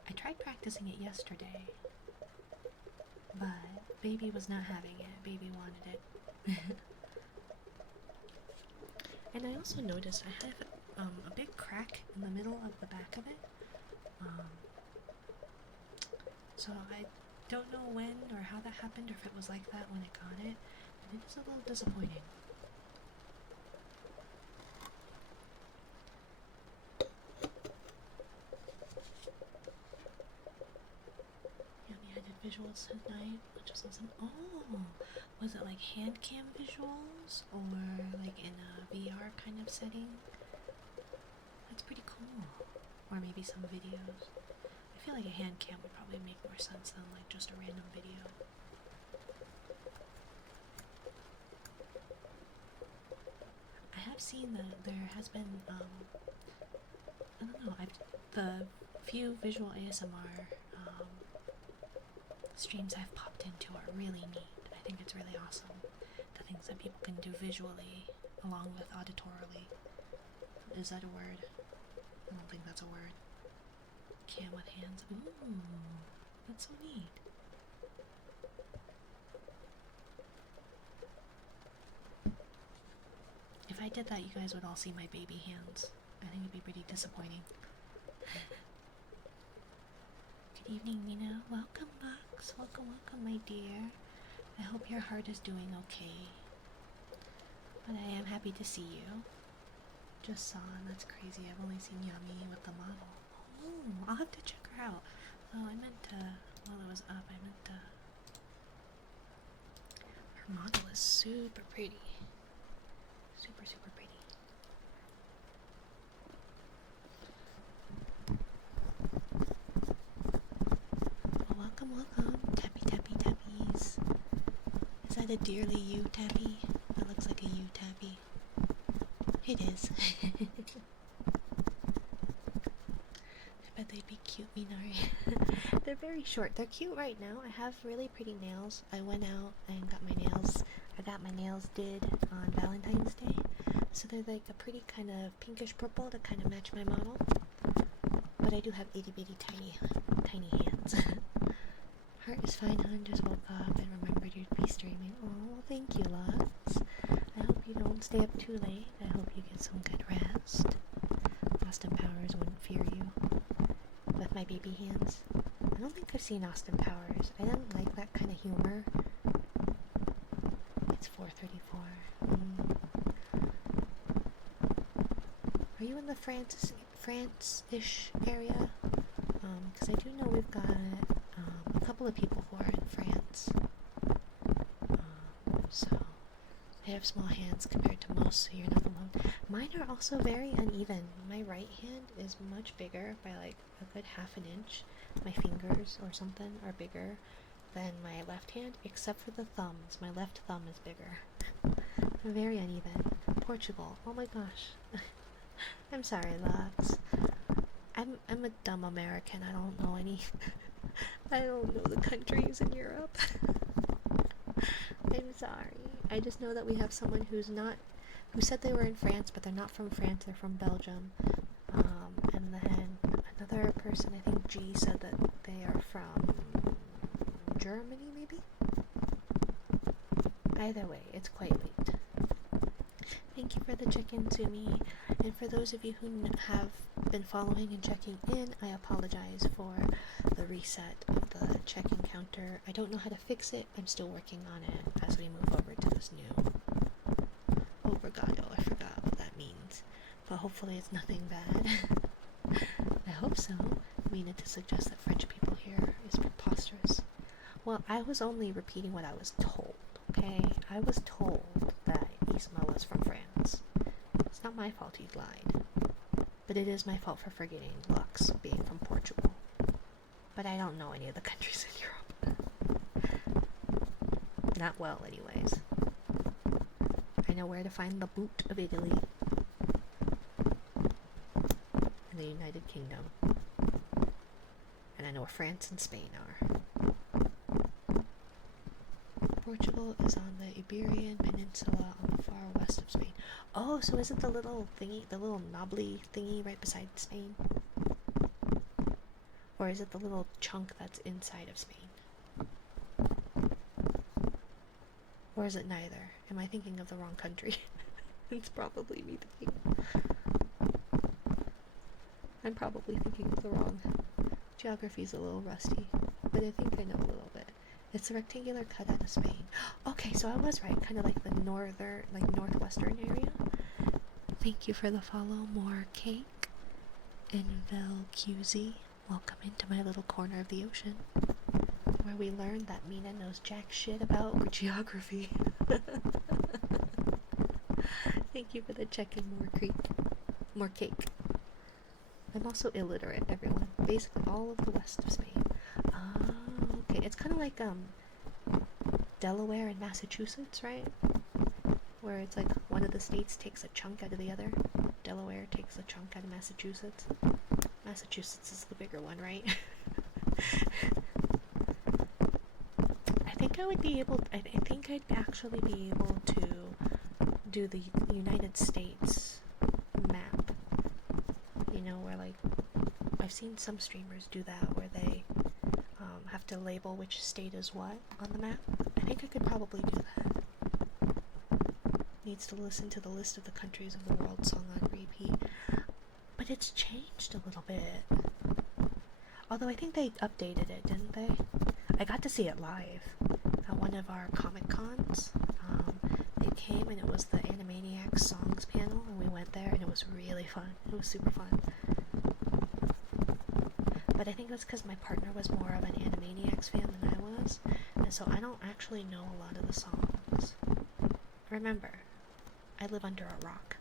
I tried practicing it yesterday, but baby was not having it. Baby wanted it. And I also noticed I have a big crack in the middle of the back of it. So I don't know when or how that happened, or if it was like that when I got it, and it is a little disappointing. Yummy, I did visuals tonight, which was awesome. Oh, was it like hand cam visuals, or like in a VR kind of setting? That's pretty cool. Or maybe some videos. I feel like a hand cam would probably make more sense than like just a random video. I have seen that there has been, I don't know, the few visual ASMR streams I've popped into are really neat. I think it's really awesome. The things that people can do visually along with auditorily. Is that a word? I don't think that's a word. Cam with hands. Ooh, that's so neat. If I did that, you guys would all see my baby hands. I think it'd be pretty disappointing. Good evening, Mina. Welcome, Max. Welcome, welcome, my dear. I hope your heart is doing okay. But I am happy to see you. just saw, and that's crazy. I've only seen Yummy with the model. Oh, I'll have to check her out. Oh, I meant to, while it was up, I meant to. Her model is super pretty. Super, super pretty. Well, welcome, welcome. Tappy, tappy, tappies. Is that a dearly you tappy? That looks like a you tappy. It is. I bet they'd be cute, Minari. They're very short. They're cute right now. I have really pretty nails. I went out and got my nails. I got my nails did on Valentine's Day. So they're like a pretty kind of pinkish purple to kind of match my model. But I do have itty bitty tiny hands. Heart is fine, hon. Just woke up and remembered you'd be streaming. Oh, thank you, Lux. I hope you don't stay up too late. I hope you get some good rest. Austin Powers wouldn't fear you with my baby hands. I don't think I've seen Austin Powers. I didn't like that kind of humor. It's 4:34. Are you in the France-ish area? Because I do know we've got a couple of people who are in France. So I have small hands compared to most, so you're not alone. Mine are also very uneven. My right hand is much bigger by like a good half an inch. My fingers or something are bigger than my left hand, except for the thumbs. My left thumb is bigger. Very uneven. Portugal. Oh my gosh. I'm sorry, Lux. I'm a dumb American. I don't know any. I don't know the countries in Europe. I'm sorry. I just know that we have someone who said they were in France, but they're not from France. They're from Belgium. And then another person, I think G, said that they are from Germany, maybe. Either way, it's quite late. Thank you for the check-in, Sumi. And for those of you who have been following and checking in, I apologize for the reset of the check-in counter. I don't know how to fix it. I'm still working on it as we move over to this new Obrigado. I forgot what that means. But hopefully it's nothing bad. I hope so. I mean, to suggest that French people here is preposterous. Well, I was only repeating what I was told, okay? I was told that Isma was from France. It's not my fault he lied. But it is my fault for forgetting Lux being from Portugal. But I don't know any of the countries in Europe. Not well, anyways. I know where to find the boot of Italy. And the United Kingdom. And I know where France and Spain are. Portugal is on the Iberian Peninsula on the far west of Spain. Oh, so is it the little thingy, the little knobbly thingy right beside Spain? Or is it the little chunk that's inside of Spain? Or is it neither? Am I thinking of the wrong country? It's probably me thinking. I'm probably thinking of the wrong. Geography's a little rusty, but I think I know a little bit. It's a rectangular cut out of Spain. Okay, so I was right, kind of like the northwestern area. Thank you for the follow, more cake. Envel QZ, welcome into my little corner of the ocean, where we learned that Mina knows jack shit about geography. Thank you for the check-in, more cake. I'm also illiterate, everyone. Basically all of the west of Spain. Okay, it's kind of like Delaware and Massachusetts, right? Where it's like one of the states takes a chunk out of the other. Delaware takes a chunk out of Massachusetts. Massachusetts is the bigger one, right? I think I'd actually be able to do the United States map. You know, where like I've seen some streamers do that, where they have to label which state is what on the map. I think I could probably do that. Needs to listen to the list of the countries of the world song on repeat. But it's changed a little bit. Although I think they updated it, didn't they? I got to see it live at one of our Comic Cons. They came and it was the Animaniacs songs panel, and we went there and it was really fun. It was super fun. But I think that's because my partner was more of an Animaniacs fan than I was, and so I don't actually know a lot of the songs. Remember, I live under a rock.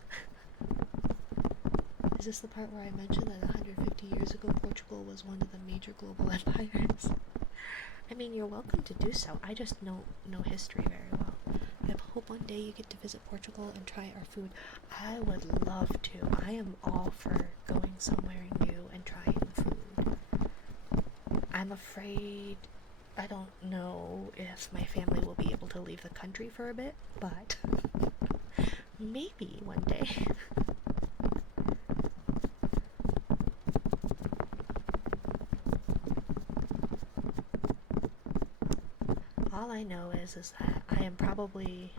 Is this the part where I mentioned that 150 years ago Portugal was one of the major global empires? I mean, you're welcome to do so. I just don't know history very well. I hope one day you get to visit Portugal and try our food. I would love to. I am all for going somewhere new and trying food. I'm afraid I don't know if my family will be able to leave the country for a bit, but maybe one day. All I know is that I'm probably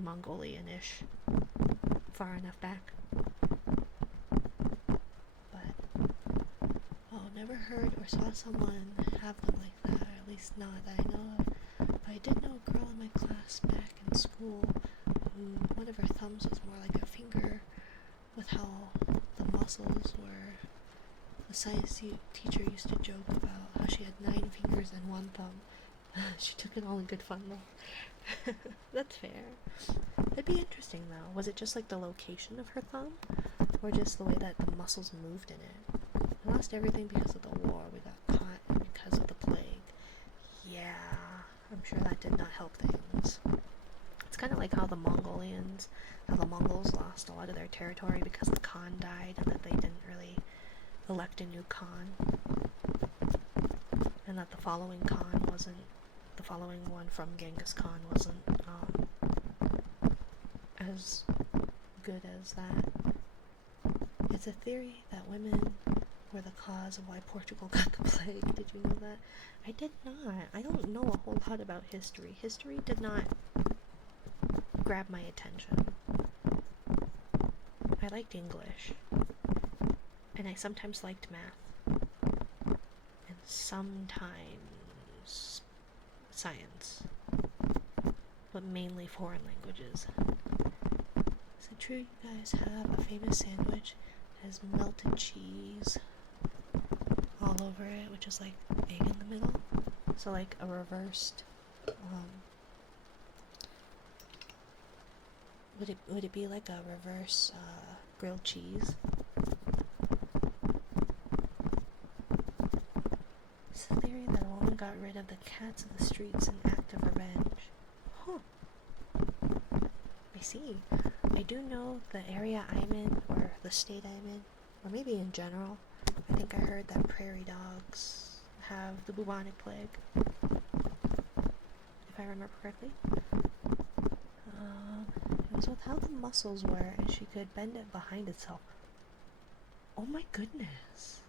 Mongolian-ish, far enough back. But never heard or saw someone have them like that, or at least not that I know of. But I did know a girl in my class back in school who one of her thumbs was more like a finger, with how the muscles were. The science teacher used to joke about how she had 9 fingers and 1 thumb. She took it all in good fun though. That's fair. It'd be interesting though. Was it just like the location of her thumb? Or just the way that the muscles moved in it? We lost everything because of the war. We got caught because of the plague. Yeah, I'm sure that did not help things. It's kind of like how the Mongols lost a lot of their territory because the Khan died and that they didn't really elect a new Khan. And that the following one from Genghis Khan wasn't as good as that. It's a theory that women were the cause of why Portugal got the plague. Did you know that? I did not. I don't know a whole lot about history. History did not grab my attention. I liked English. And I sometimes liked math. And sometimes science. But mainly foreign languages. Is it true you guys have a famous sandwich that has melted cheese all over it, which is like egg in the middle? So like a reversed, would it be like a reverse grilled cheese? It's a theory that a woman got rid of the cats of the streets in act of revenge. Huh. I see. I do know the area I'm in, or the state I'm in, or maybe in general. I think I heard that prairie dogs have the bubonic plague, if I remember correctly. It was with how the muscles were, and she could bend it behind itself. Oh my goodness.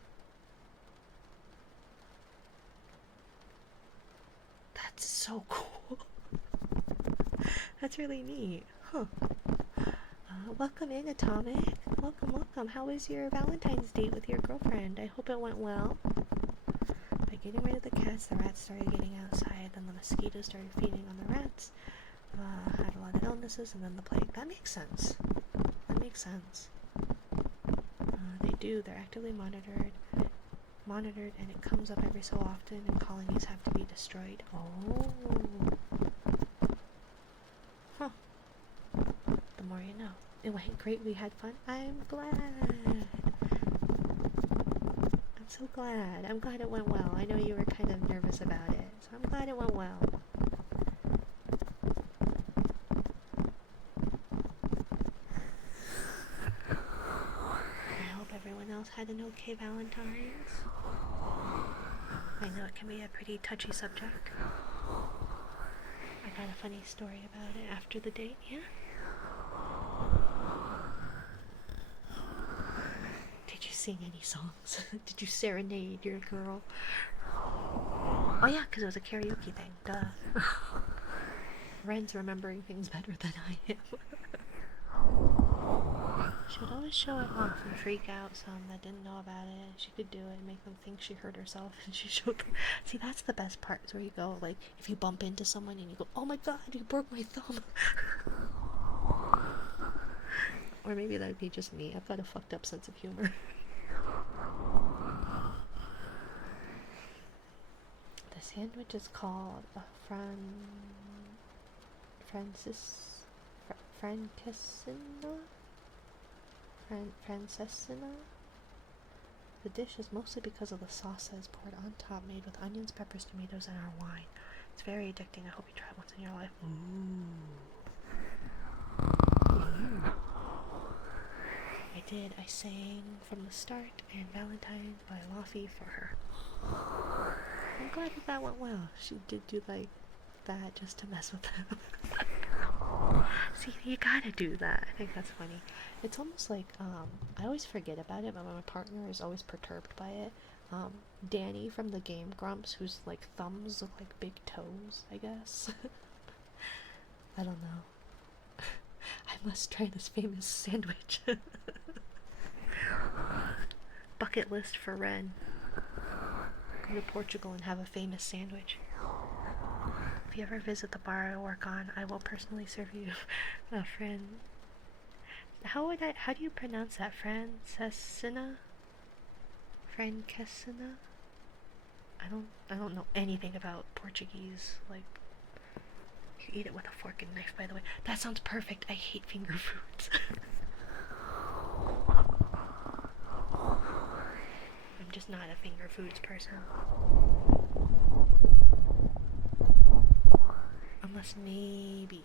That's so cool. That's really neat. Huh. Welcome in, Atomic. Welcome. How was your Valentine's date with your girlfriend? I hope it went well. By getting rid of the cats, the rats started getting outside, then the mosquitoes started feeding on the rats. Had a lot of illnesses, and then the plague. That makes sense. They do. They're actively monitored, and it comes up every so often, and colonies have to be destroyed. Oh. Huh. The more you know. It went great. We had fun. I'm glad. I'm so glad. I'm glad it went well. I know you were kind of nervous about it, so I'm glad it went well. I hope everyone else had an okay Valentine's. I know it can be a pretty touchy subject. I got a funny story about it after the date, yeah? Did you sing any songs? Did you serenade your girl? Oh yeah, because it was a karaoke thing, duh. Ren's remembering things better than I am. She would always show it off and freak out some that didn't know about it. She could do it and make them think she hurt herself, and she showed them. See, that's the best part, is where you go, like, if you bump into someone and you go, oh my god, you broke my thumb. Or maybe that would be just me. I've got a fucked up sense of humor. The sandwich is called a Francesina? The dish is mostly because of the sauce that is poured on top, made with onions, peppers, tomatoes, and our wine. It's very addicting. I hope you try it once in your life. Ooh. I did. I sang From the Start and Valentine by Laffy for her. I'm glad that went well. She did do like that just to mess with them. See, you gotta do that. I think that's funny. It's almost like, I always forget about it, but my partner is always perturbed by it. Danny from the game Grumps, whose like thumbs look like big toes, I guess. I don't know. I must try this famous sandwich. Bucket list for Ren. Go to Portugal and have a famous sandwich. If you ever visit the bar I work on, I will personally serve you a friend. How do you pronounce that? Francesina? Francesina? I don't know anything about Portuguese. Like, you eat it with a fork and knife, by the way. That sounds perfect. I hate finger foods. I'm just not a finger foods person. Unless maybe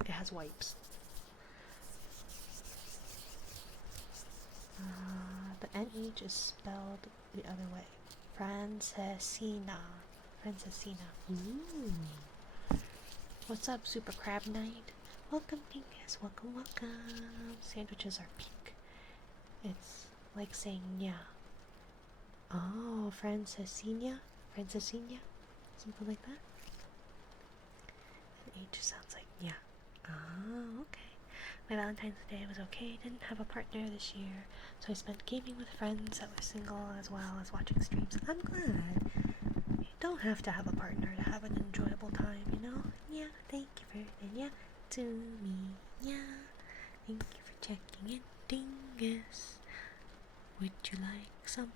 it has wipes. The NH is spelled the other way. Francesina. Ooh. What's up, Super Crab Knight? Welcome, Dingus. Welcome. Sandwiches are pink. It's like saying nya. Oh, Francesina? Something like that? And H sounds like nya. Oh, okay. My Valentine's Day was okay. Didn't have a partner this year, so I spent gaming with friends that were single as well as watching streams. I'm glad. You don't have to have a partner to have an enjoyable time, you know? Yeah, thank you for and yeah to me. Yeah, thank you for checking in, Dingus. Would you like some?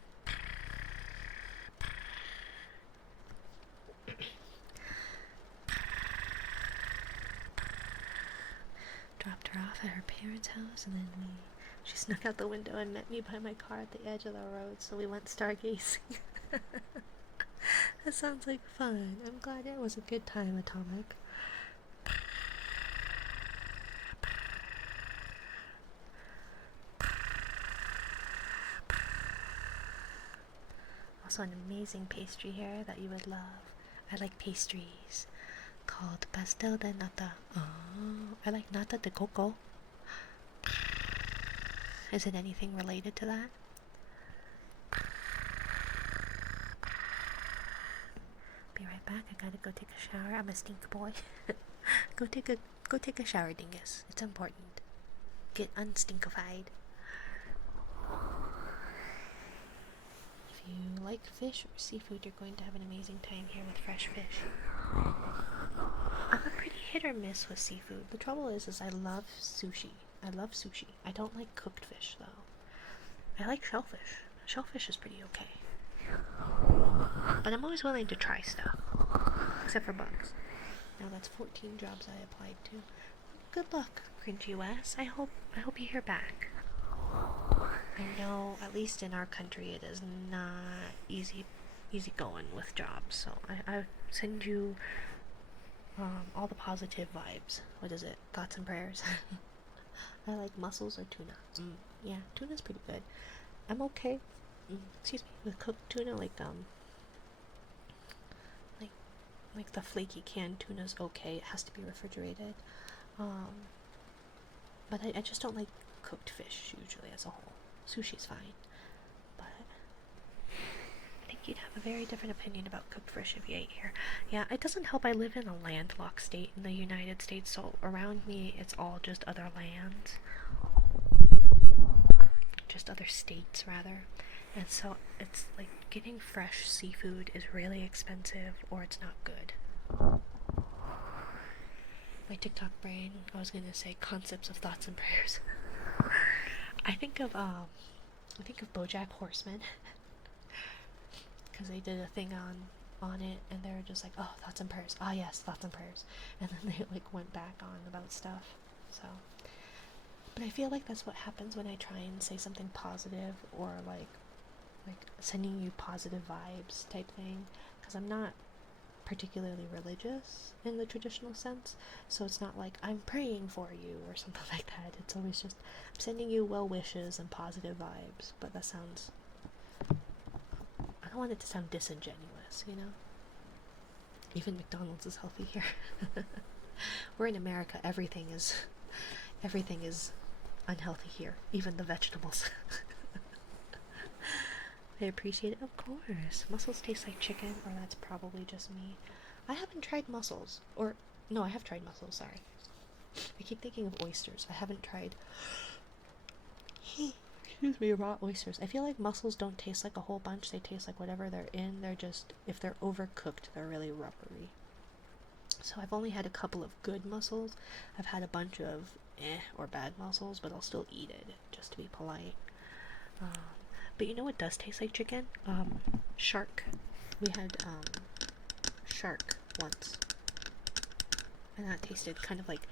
Dropped her off at her parents' house, and then she snuck out the window and met me by my car at the edge of the road, so we went stargazing. That sounds like fun. I'm glad it was a good time, Atomic. Also an amazing pastry here that you would love. I like pastries. Called pastel de nata. Oh, I like nata de coco. Is it anything related to that? Be right back. I gotta go take a shower. I'm a stink boy. Go take a shower, Dingus. It's important. Get unstinkified. If you like fish or seafood, you're going to have an amazing time here with fresh fish. I'm a pretty hit or miss with seafood. The trouble is I love sushi. I don't like cooked fish, though. I like shellfish. Shellfish is pretty okay. But I'm always willing to try stuff. Except for bugs. Now that's 14 jobs I applied to. Good luck, Cringy Wes. I hope you hear back. I know, at least in our country, it is not easy going with jobs. So I send you all the positive vibes. What is it? Thoughts and prayers. I like mussels or tuna. Yeah, tuna's pretty good. I'm okay. With cooked tuna, like the flaky canned tuna's okay. It has to be refrigerated. But I just don't like cooked fish usually as a whole. Sushi's fine, but I think you'd have a very different opinion about cooked fish if you ate here. Yeah, it doesn't help I live in a landlocked state in the United States, so around me it's all just other lands. Just other states, rather. And so it's like getting fresh seafood is really expensive or it's not good. my TikTok brain, I was gonna say concepts of thoughts and prayers. I think of BoJack Horseman, because they did a thing on it, and they were just like, oh, thoughts and prayers. Ah, yes, thoughts and prayers, and then they like went back on about stuff. So, but I feel like that's what happens when I try and say something positive, or like sending you positive vibes type thing, because I'm not particularly religious in the traditional sense, so it's not like I'm praying for you or something like that. It's always just I'm sending you well wishes and positive vibes. But that sounds, I don't want it to sound disingenuous, you know? Even McDonald's is healthy here. We're in America. Everything is unhealthy here, even the vegetables. I appreciate it. Of course. Mussels taste like chicken, or that's probably just me. I haven't tried mussels. Or, no, I have tried mussels, sorry. I keep thinking of oysters. I haven't tried, excuse me, raw oysters. I feel like mussels don't taste like a whole bunch. They taste like whatever they're in. They're just, if they're overcooked, they're really rubbery. So I've only had a couple of good mussels. I've had a bunch of or bad mussels, but I'll still eat it, just to be polite. But you know what does taste like chicken? Shark. We had shark once, and that tasted kind of like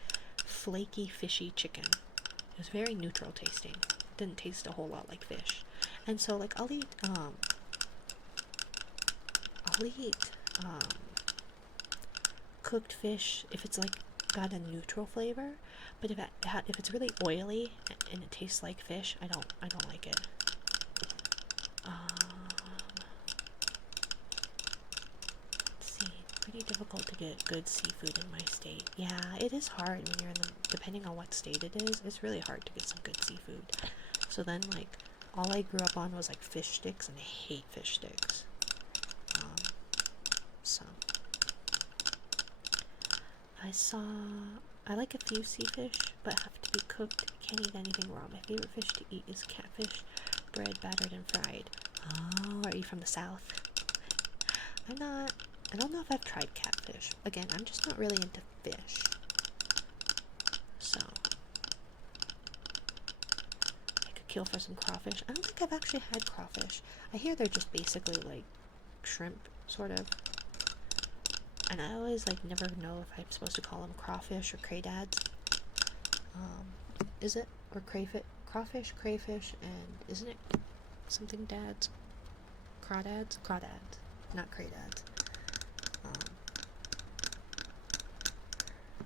flaky, fishy chicken. It was very neutral tasting. It didn't taste a whole lot like fish. And so like I'll eat cooked fish if it's like got a neutral flavor, but if it's really oily and it tastes like fish, I don't like it. Let's see. Pretty difficult to get good seafood in my state. Yeah, it is hard when you're in the, depending on what state it is, it's really hard to get some good seafood. So then, like, all I grew up on was like fish sticks, and I hate fish sticks. So I like a few sea fish, but have to be cooked. Can't eat anything raw. My favorite fish to eat is catfish, bread battered and fried. Oh, are you from the south? I don't know if I've tried catfish. Again, I'm just not really into fish. So I could kill for some crawfish. I don't think I've actually had crawfish. I hear they're just basically like shrimp, sort of. And I always like never know if I'm supposed to call them crawfish or craydads. Is it? Or crayfish? Crawfish, crayfish, and isn't it something dads? Crawdads? Crawdads, not craydads.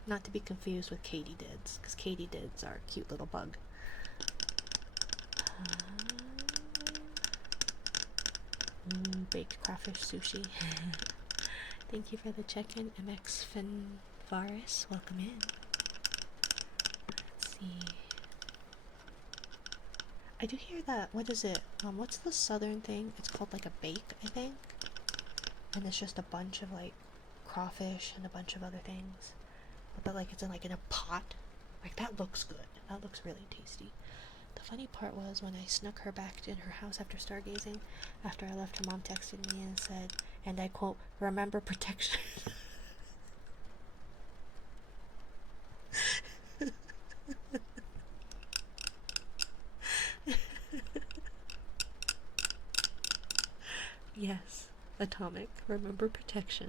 Not to be confused with katydids, because katydids are a cute little bug. Baked crawfish sushi. Thank you for the check-in, MX Finvaris. Welcome in. Let's see. I do hear that, what is it? What's the southern thing? It's called like a bake, I think. And it's just a bunch of like crawfish and a bunch of other things. But like it's in a pot. Like that looks good. That looks really tasty. The funny part was when I snuck her back in her house after stargazing, after I left, her mom texted me and said, and I quote, "Remember protection." Yes, atomic. Remember protection.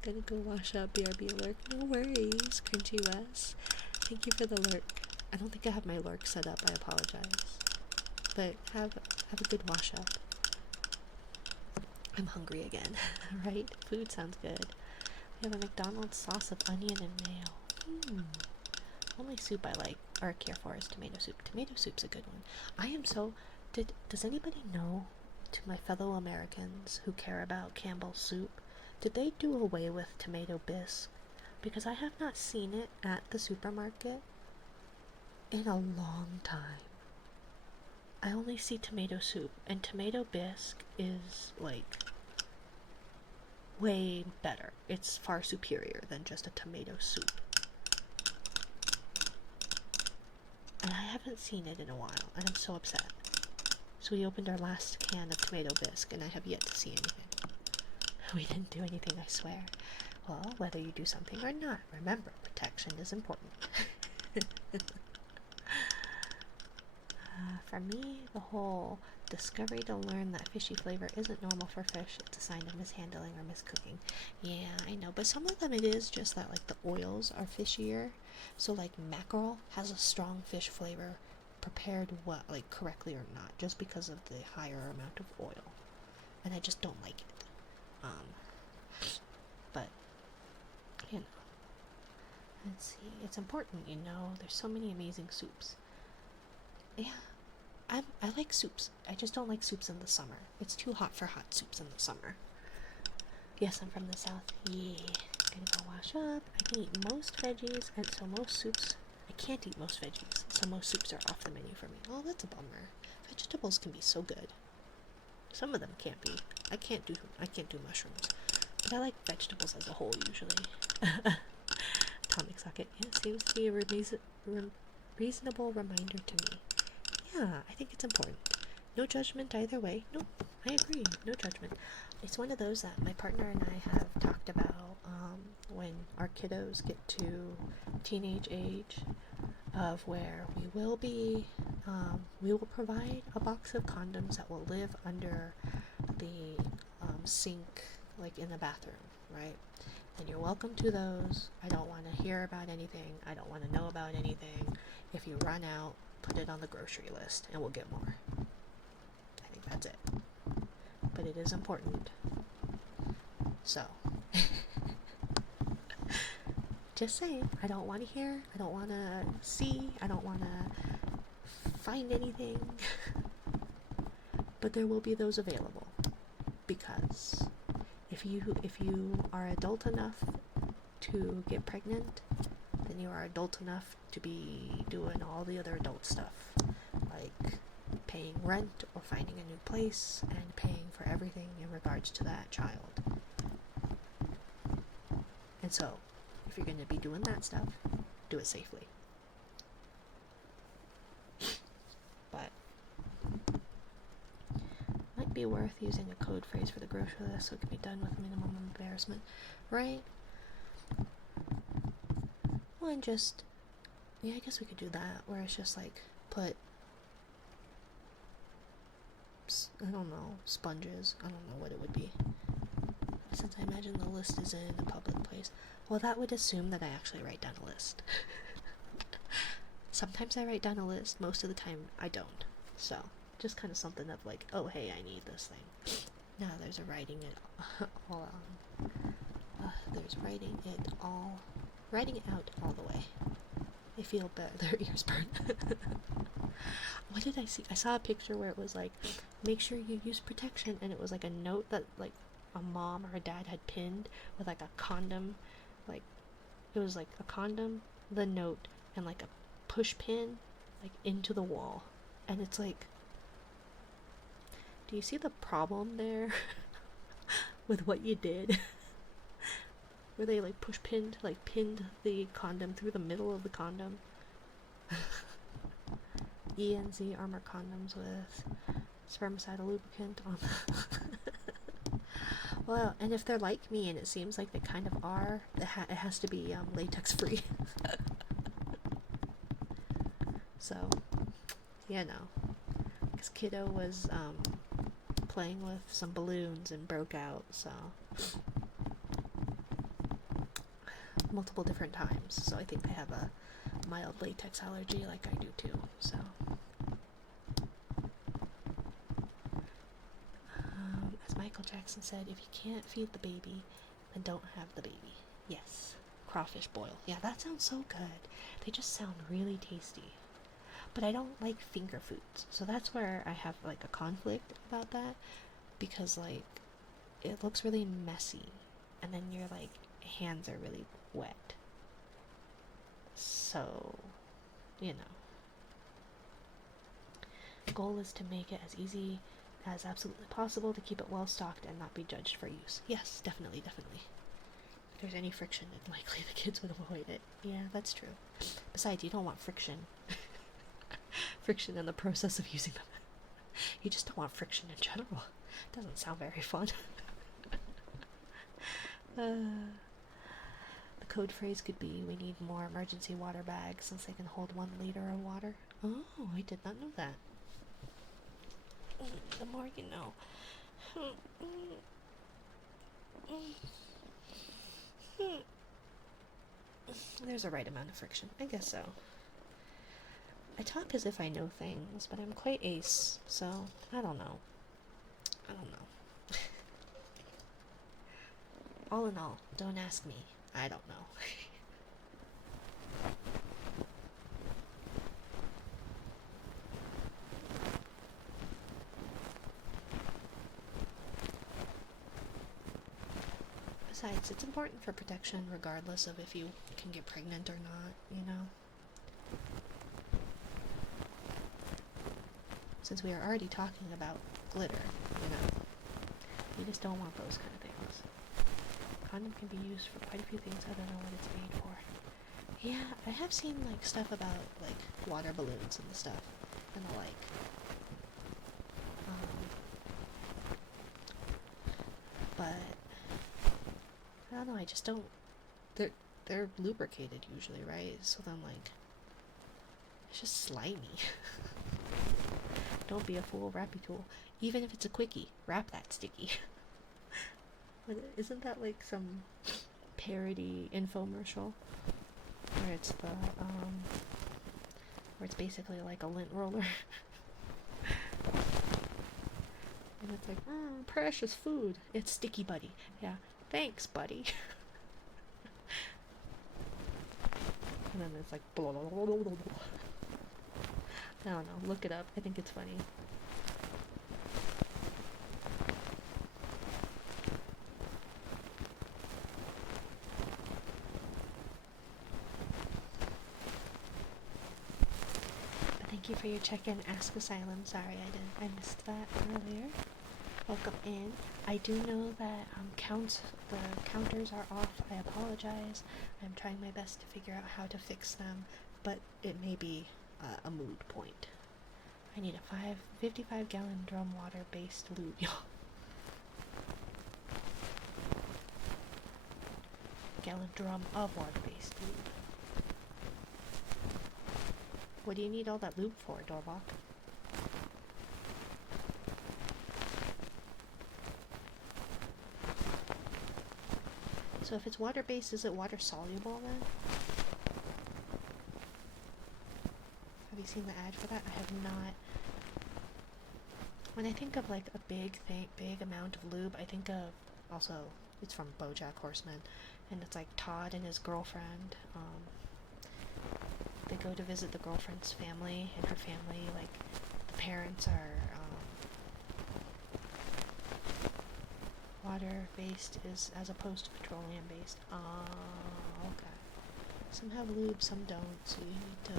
Gonna go wash up. BRB alert. No worries. Cringy Wes. Thank you for the lurk. I don't think I have my lurk set up. I apologize. But have a good wash up. I'm hungry again. Right? Food sounds good. We have a McDonald's sauce of onion and mayo. Only soup I like or care for is tomato soup. Tomato soup's a good one. I am so... Does anybody know, to my fellow Americans who care about Campbell's soup, did they do away with tomato bisque? Because I have not seen it at the supermarket in a long time. I only see tomato soup, and tomato bisque is like way better. It's far superior than just a tomato soup. And I haven't seen it in a while, and I'm so upset. So we opened our last can of tomato bisque, and I have yet to see anything. We didn't do anything, I swear. Well, whether you do something or not, remember, protection is important. For me, the whole discovery to learn that fishy flavor isn't normal for fish, it's a sign of mishandling or miscooking. Yeah, I know, but some of them it is just that like the oils are fishier. So like mackerel has a strong fish flavor prepared what like correctly or not, just because of the higher amount of oil. And I just don't like it. But you know, let's see. It's important, you know. There's so many amazing soups. Yeah, I like soups. I just don't like soups in the summer. It's too hot for hot soups in the summer. Yes, I'm from the south. Yeah. Gonna go wash up. I can eat most veggies, and so most soups. I can't eat most veggies, so most soups are off the menu for me. Oh, that's a bummer. Vegetables can be so good. Some of them can't be. I can't do mushrooms, but I like vegetables as a whole usually. Atomic socket. Yeah, seems to be a reasonable reminder to me. Yeah, I think it's important. No judgment either way. Nope, I agree. No judgment. It's one of those that my partner and I have talked about when our kiddos get to teenage age, of where we will provide a box of condoms that will live under the sink, like in the bathroom, right? And you're welcome to those. I don't want to hear about anything. I don't want to know about anything. If you run out, put it on the grocery list and we'll get more. I think that's it. But it is important. So, just saying, I don't want to hear, I don't want to see, I don't want to find anything. But there will be those available. Because if you are adult enough to get pregnant, then you are adult enough to be doing all the other adult stuff, like paying rent or finding a new place and paying for everything in regards to that child. And so, if you're going to be doing that stuff, do it safely. But might be worth using a code phrase for the grocery list so it can be done with minimum embarrassment, right? Well, and just, yeah, I guess we could do that, where it's just like, put, I don't know, sponges, I don't know what it would be. Since I imagine the list is in a public place, well, that would assume that I actually write down a list. Sometimes I write down a list, most of the time I don't. So, just kind of something of like, oh, hey, I need this thing. Now there's a writing it all there's writing it out all the way. They feel better, their ears burn. What did I see? I saw a picture where it was like, make sure you use protection, and it was like a note that like a mom or a dad had pinned with like a condom, like it was like a condom, the note, and like a push pin like into the wall. And it's like, do you see the problem there with what you did? Where they like pinned the condom through the middle of the condom. E and Z armor condoms with spermicidal lubricant on the well, and if they're like me and it seems like they kind of are, it has to be latex free. So, yeah, no, because kiddo was playing with some balloons and broke out, so multiple different times. So I think they have a mild latex allergy like I do too. So as Michael Jackson said, if you can't feed the baby, then don't have the baby. Yes, crawfish boil. Yeah, that sounds so good. They just sound really tasty. But I don't like finger foods, so that's where I have like a conflict about that, because like it looks really messy and then your like hands are really wet. So, you know, goal is to make it as easy as absolutely possible to keep it well stocked and not be judged for use. Yes, definitely. If there's any friction, then likely the kids would avoid it. Yeah, that's true. Besides, you don't want friction. Friction in the process of using them. You just don't want friction in general. It doesn't sound very fun. code phrase could be, we need more emergency water bags since they can hold 1 liter of water. Oh, I did not know that. The more you know. There's a right amount of friction. I guess so. I talk as if I know things, but I'm quite ace, so I don't know. All in all, don't ask me. I don't know. Besides, it's important for protection regardless of if you can get pregnant or not, you know? Since we are already talking about glitter, you know, you just don't want those kind of things. Condom can be used for quite a few things. I don't know what it's made for. Yeah, I have seen like stuff about like water balloons and stuff and the like. But I don't know. I just don't. They're lubricated usually, right? So then like it's just slimy. Don't be a fool. Wrappy tool. Even if it's a quickie, wrap that sticky. Isn't that like some parody infomercial where it's the where it's basically like a lint roller and it's like precious food, it's sticky buddy. Yeah, thanks buddy. And then it's like blah, blah, blah, blah, blah. I don't know, look it up. I think it's funny. Thank you for your check-in, Ask Asylum. Sorry, I missed that earlier. Welcome in. I do know that the counters are off. I apologize. I'm trying my best to figure out how to fix them, but it may be a mood point. I need a 55-gallon drum water-based lube, y'all. Gallon drum of water-based lube. What do you need all that lube for, Dorbach? So if it's water-based, is it water-soluble then? Have you seen the ad for that? I have not. When I think of like a big amount of lube, I think of also, it's from BoJack Horseman, and it's like Todd and his girlfriend. They go to visit the girlfriend's family, and her family, like, the parents are water-based as opposed to petroleum-based. Okay. Some have lube, some don't, so you need to...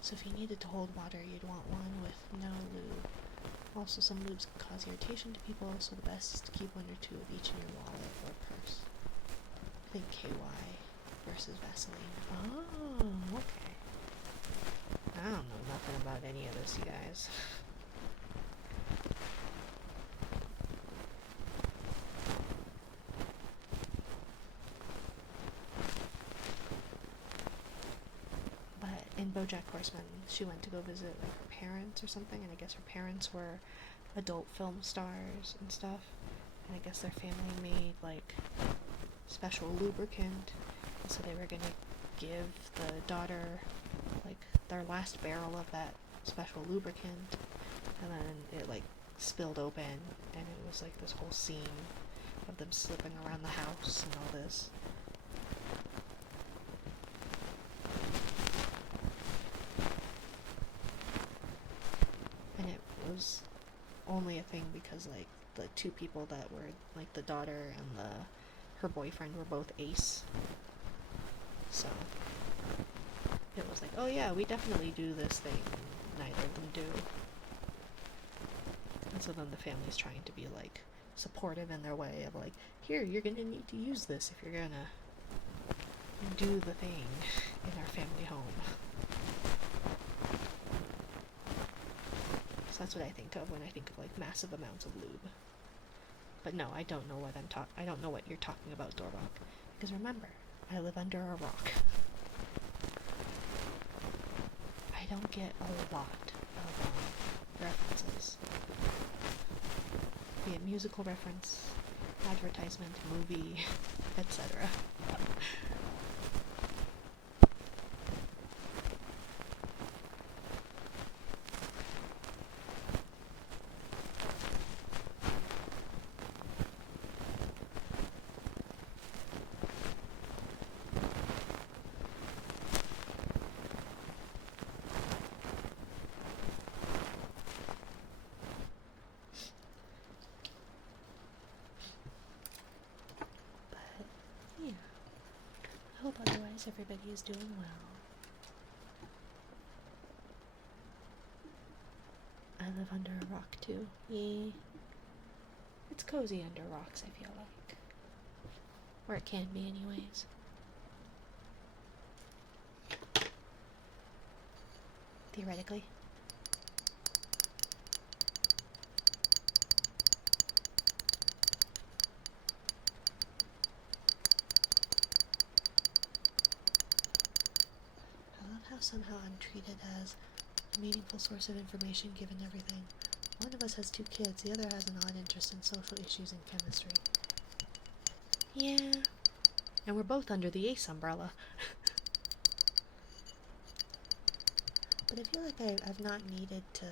So if you needed to hold water, you'd want one with no lube. Also, some lubes can cause irritation to people, so the best is to keep 1 or 2 of each in your wallet or purse. I think KY versus Vaseline. Oh, okay. I don't know nothing about any of this, you guys. But in BoJack Horseman, she went to go visit like her parents or something, and I guess her parents were adult film stars and stuff, and I guess their family made like special lubricant, and so they were gonna give the daughter like their last barrel of that special lubricant, and then it like spilled open, and it was like this whole scene of them slipping around the house and all this. And it was only a thing because like the 2 people that were like the daughter and her boyfriend were both ace, so it was like, oh yeah, we definitely do this thing. Neither of them do. And so then the family's trying to be like supportive in their way of like, here, you're gonna need to use this if you're gonna do the thing in our family home. So that's what I think of when I think of like massive amounts of lube. But no, I don't know what I don't know what you're talking about, Dorbach. Because remember, I live under a rock. I don't get a lot of references. Be it musical reference, advertisement, movie, etc. Yeah. I hope otherwise everybody is doing well. I live under a rock too. Yeah. It's cozy under rocks, I feel like. Or it can be anyways. Theoretically. I love how somehow I'm treated as a meaningful source of information given everything. One of us has 2 kids, the other has an odd interest in social issues and chemistry. Yeah. And we're both under the ACE umbrella. But I feel like I've not needed to...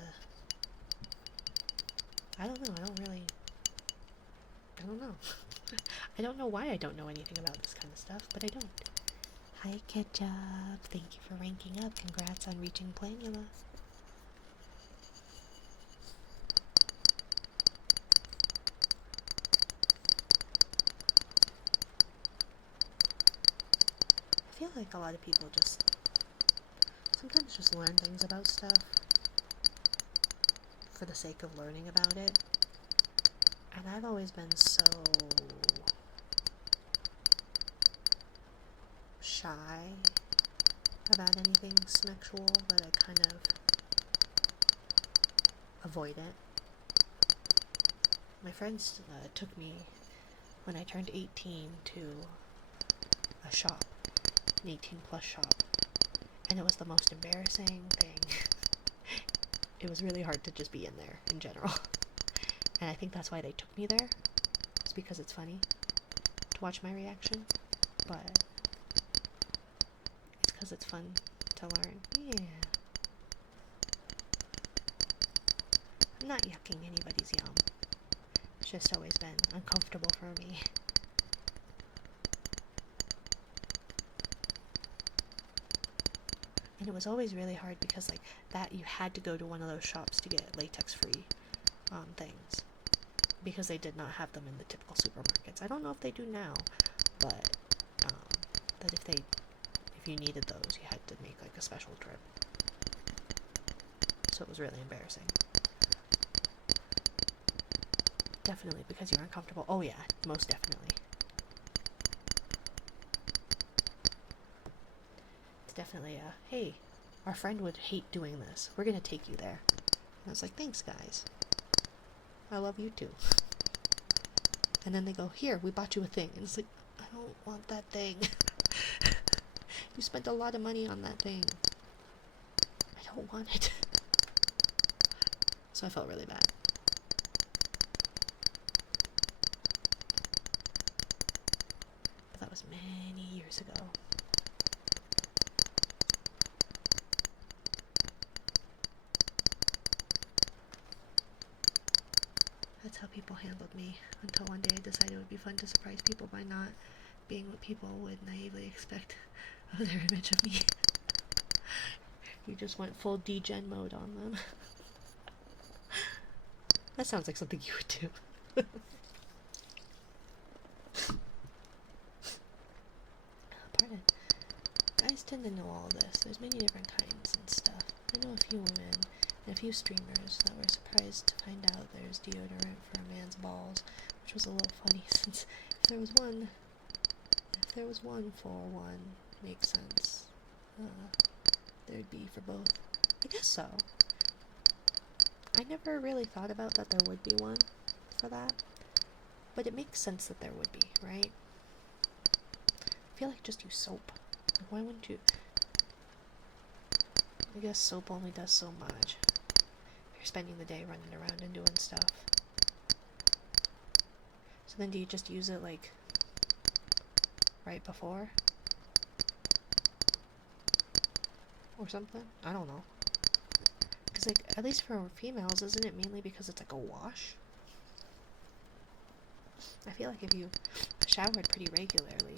I don't know, I don't know. I don't know why I don't know anything about this kind of stuff, but I don't. Hi, Ketchup. Thank you for ranking up. Congrats on reaching Planula. I feel like a lot of people sometimes just learn things about stuff for the sake of learning about it. And I've always been so shy about anything sexual that I kind of avoid it. My friends took me when I turned 18 to a shop, an 18+ shop, and it was the most embarrassing thing. It was really hard to just be in there in general. And I think that's why they took me there. It's because it's funny to watch my reaction, but it's because it's fun to learn. Yeah. I'm not yucking anybody's yum. It's just always been uncomfortable for me. And it was always really hard because like that you had to go to one of those shops to get latex-free things, because they did not have them in the typical supermarkets. I don't know if they do now, but that if you needed those, you had to make like a special trip. So it was really embarrassing. Definitely because you're uncomfortable. Oh yeah, most definitely. It's definitely a, hey, our friend would hate doing this. We're gonna take you there. And I was like, thanks guys. I love you too. And then they go, here, we bought you a thing. And it's like, I don't want that thing. You spent a lot of money on that thing. I don't want it. So I felt really bad. But that was many years ago. That's how people handled me, until one day I decided it would be fun to surprise people by not being what people would naively expect of their image of me. You just went full degen mode on them. That sounds like something you would do. Pardon. Guys tend to know all this. There's many different kinds and stuff. I know a few women and a few streamers that were surprised to find out there's deodorant for a man's balls, which was a little funny since if there was one for one, makes sense. There'd be for both. I guess so. I never really thought about that there would be one for that, but it makes sense that there would be, right? feel like just use soap. Like, why wouldn't you? I guess soap only does so much. If you're spending the day running around and doing stuff. So then do you just use it like right before? Or something? I don't know. Because like, at least for females, isn't it mainly because it's like a wash? I feel like if you showered pretty regularly,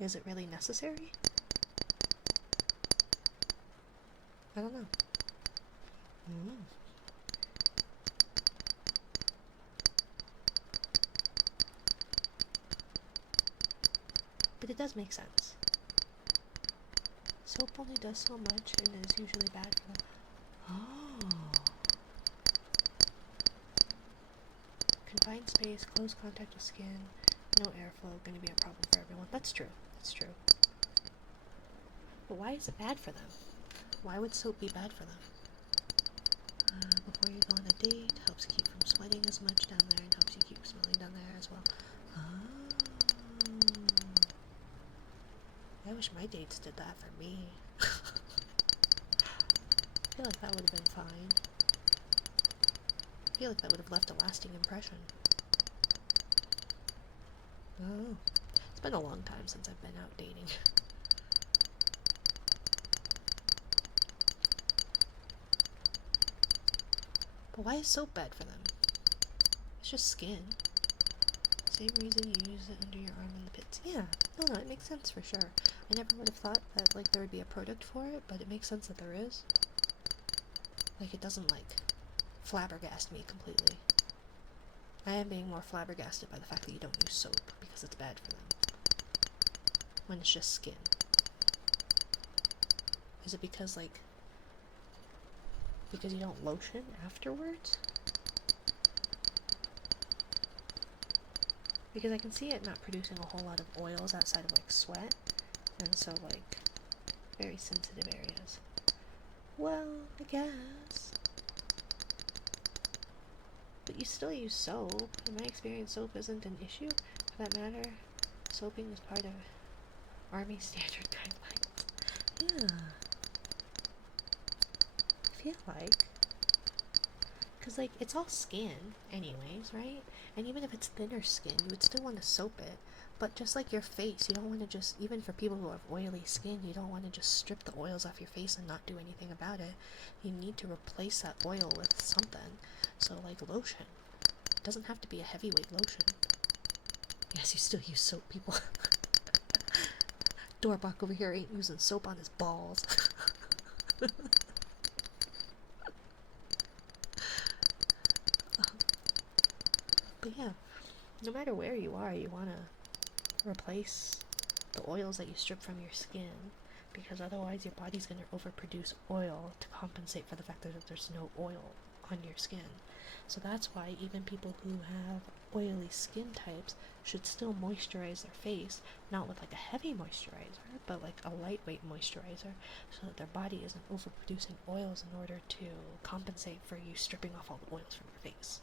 is it really necessary? I don't know. But it does make sense. Soap only does so much and is usually bad for them. Oh. Confined space, close contact with skin, no airflow, going to be a problem for everyone. That's true. That's true. But why is it bad for them? Why would soap be bad for them? Before you go on a date, helps keep from sweating as much down there and helps you keep smelling down there as well. I wish my dates did that for me. I feel like that would have been fine. I feel like that would have left a lasting impression. Oh. It's been a long time since I've been out dating. But why is soap bad for them? It's just skin. Same reason you use it under your arm in the pits. Yeah, no, it makes sense for sure. I never would have thought that like there would be a product for it, but it makes sense that there is. Like it doesn't like flabbergast me completely. I am being more flabbergasted by the fact that you don't use soap because it's bad for them. When it's just skin. Is it because like you don't lotion afterwards? Because I can see it not producing a whole lot of oils outside of like sweat, and so like very sensitive areas. Well, I guess. But you still use soap. In my experience, soap isn't an issue. For that matter, soaping is part of Army standard guidelines. Yeah. I feel like. Because, like, it's all skin, anyways, right? And even if it's thinner skin, you would still want to soap it. But just like your face, you don't want to just, even for people who have oily skin, you don't want to just strip the oils off your face and not do anything about it. You need to replace that oil with something. So, like, lotion. It doesn't have to be a heavyweight lotion. Yes, you still use soap, people. Doorbach over here ain't using soap on his balls. But yeah, no matter where you are, you want to replace the oils that you strip from your skin, because otherwise your body's going to overproduce oil to compensate for the fact that there's no oil on your skin. So that's why even people who have oily skin types should still moisturize their face, not with like a heavy moisturizer, but like a lightweight moisturizer, so that their body isn't overproducing oils in order to compensate for you stripping off all the oils from your face.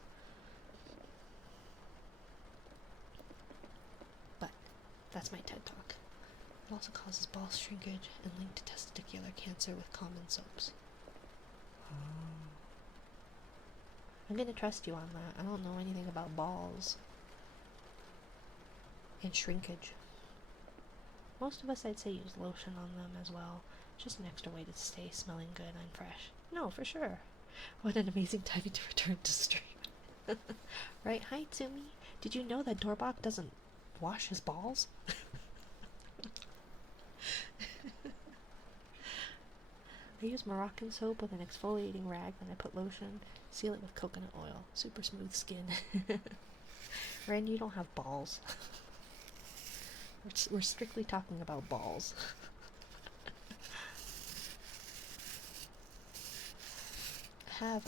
But that's my TED Talk. It also causes ball shrinkage and linked to testicular cancer with common soaps. I'm gonna trust you on that. I don't know anything about balls and shrinkage. Most of us, I'd say, use lotion on them as well. Just an extra way to stay smelling good and fresh. No, for sure. What an amazing timing to return to stream. Right? Hi, Tsumi. Did you know that Doorbach doesn't wash his balls? I use Moroccan soap with an exfoliating rag, then I put lotion, seal it with coconut oil. Super smooth skin. Ren, you don't have balls. We're strictly talking about balls. I've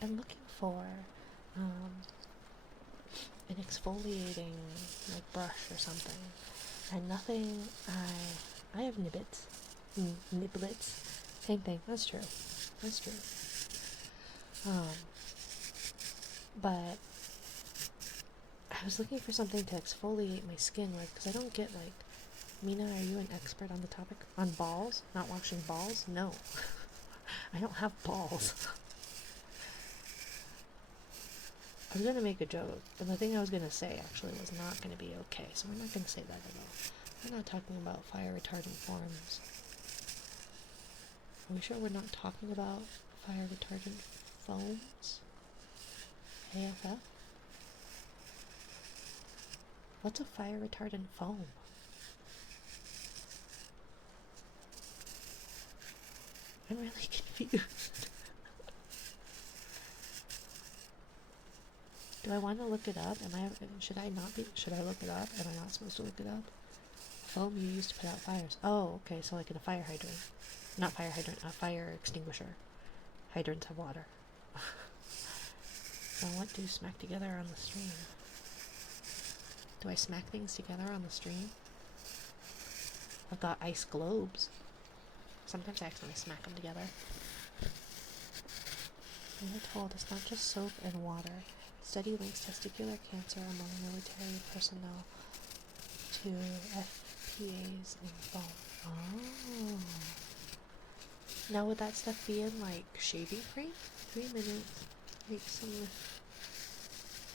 been looking for an exfoliating like brush or something, and nothing. I have niblets. Niblets, same thing. That's true. But I was looking for something to exfoliate my skin with, because I don't get, like, Mina, are you an expert on the topic? On balls? Not washing balls? No. I don't have balls. I was gonna make a joke, and the thing I was gonna say actually was not gonna be okay, so I'm not gonna say that at all. We're not talking about fire retardant forms. Are we sure we're not talking about fire retardant foams? AFF? What's a fire retardant foam? I'm really confused. Do I want to look it up? Should I look it up? Am I not supposed to look it up? Foam you use to put out fires. Oh, okay, so like in a fire hydrant. Not fire hydrant, a fire extinguisher. Hydrants have water. So what do smack together on the stream? Do I smack things together on the stream? I've got ice globes. Sometimes I accidentally smack them together. We were told it's not just soap and water. Study links testicular cancer among military personnel to FPAs and foam. Oh. Now would that stuff be in like shaving cream? 3 minutes. Make some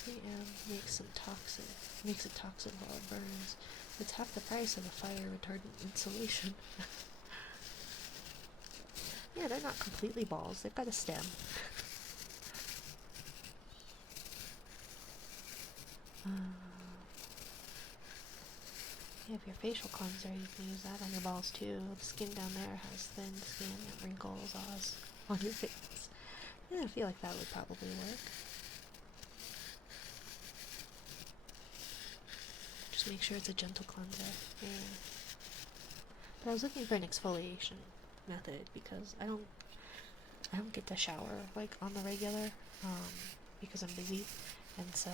3M. Makes it toxic while it burns. It's half the price of a fire retardant insulation. Yeah, they're not completely balls. They've got a stem. Yeah, if your facial cleanser, you can use that on your balls too. The skin down there has thin skin that wrinkles on your face. Yeah, I feel like that would probably work. Just make sure it's a gentle cleanser. Yeah. But I was looking for an exfoliation method because I don't get to shower like on the regular because I'm busy, and so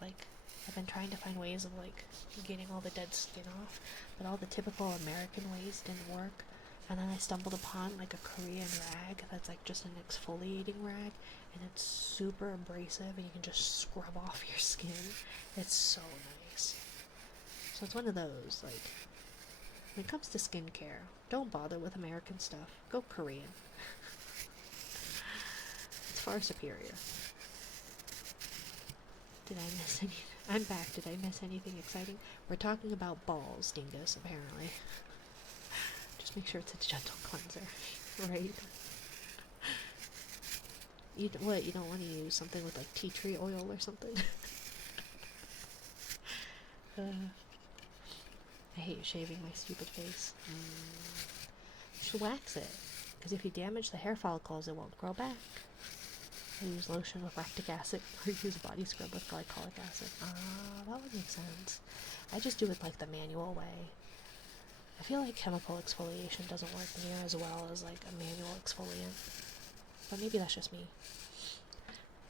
like I've been trying to find ways of like getting all the dead skin off, but all the typical American ways didn't work. And then I stumbled upon like a Korean rag that's like just an exfoliating rag, and it's super abrasive and you can just scrub off your skin. It's so nice. So it's one of those, like, when it comes to skincare, don't bother with American stuff. Go Korean. It's far superior. Did I miss any? I'm back. Did I miss anything exciting? We're talking about balls, dingus, apparently. Just make sure it's a gentle cleanser, right? You don't want to use something with like tea tree oil or something? I hate shaving my stupid face. You should wax it, because if you damage the hair follicles, it won't grow back. I use lotion with lactic acid, or use body scrub with glycolic acid. That would make sense. I just do it like the manual way. I feel like chemical exfoliation doesn't work near as well as like a manual exfoliant. But maybe that's just me.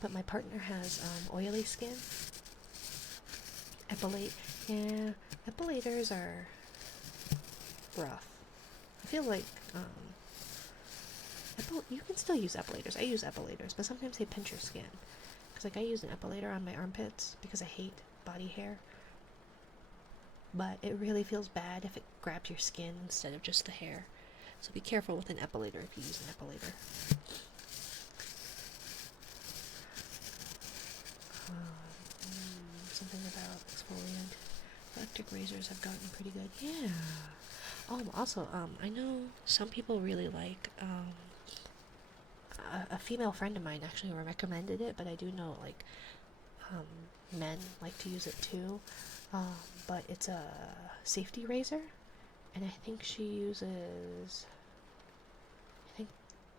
But my partner has oily skin. Yeah, epilators are rough. I feel like you can still use epilators. I use epilators, but sometimes they pinch your skin. Because like I use an epilator on my armpits because I hate body hair. But it really feels bad if it grabs your skin instead of just the hair. So be careful with an epilator if you use an epilator. Something about exfoliant. Electric razors have gotten pretty good. Yeah. Oh, also, I know some people really like, a female friend of mine actually recommended it, but I do know, like, men like to use it too. But it's a safety razor, and I think she uses, I think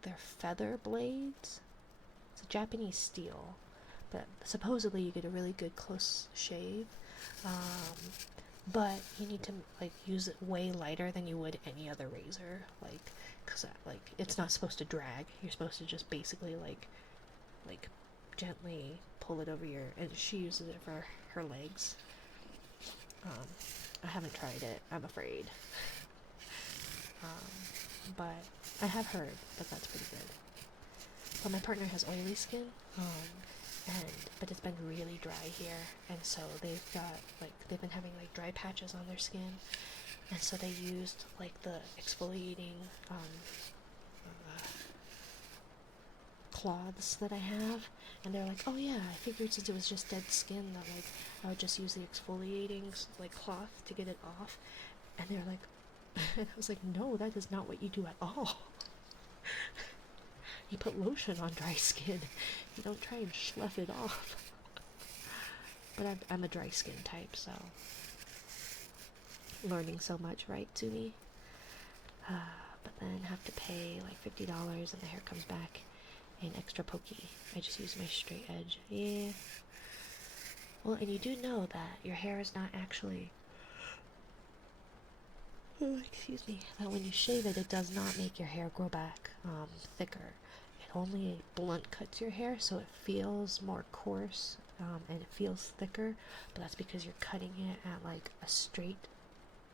they're feather blades. It's a Japanese steel, but supposedly you get a really good close shave. But you need to like use it way lighter than you would any other razor, like, cause like it's not supposed to drag. You're supposed to just basically like gently pull it over your. And she uses it for her legs. I haven't tried it. I'm afraid. But I have heard that that's pretty good. But my partner has oily skin. but it's been really dry here, and so they've been having like dry patches on their skin, and so they used like the exfoliating uh, cloths that I have, and they're like, oh yeah, I figured since it was just dead skin that like I would just use the exfoliating like cloth to get it off, and they're like, and I was like, no, that is not what you do at all. You put lotion on dry skin. You don't try and slough it off. But I'm a dry skin type, so learning so much, right, Sumi? But then have to pay like $50 and the hair comes back in extra pokey. I just use my straight edge. Yeah. Well, and you do know that your hair is not actually... Oh, excuse me. That when you shave it, it does not make your hair grow back thicker. It only blunt cuts your hair, so it feels more coarse and it feels thicker. But that's because you're cutting it at like a straight.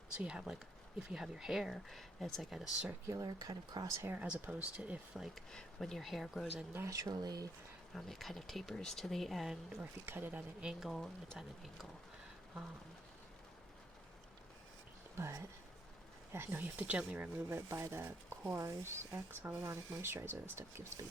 So you have like, if you have your hair, it's like at a circular kind of crosshair, as opposed to if like when your hair grows in naturally, it kind of tapers to the end, or if you cut it at an angle, it's at an angle. But yeah, no, you have to gently remove it by the Core's X Hyaluronic Moisturizer. This stuff gives me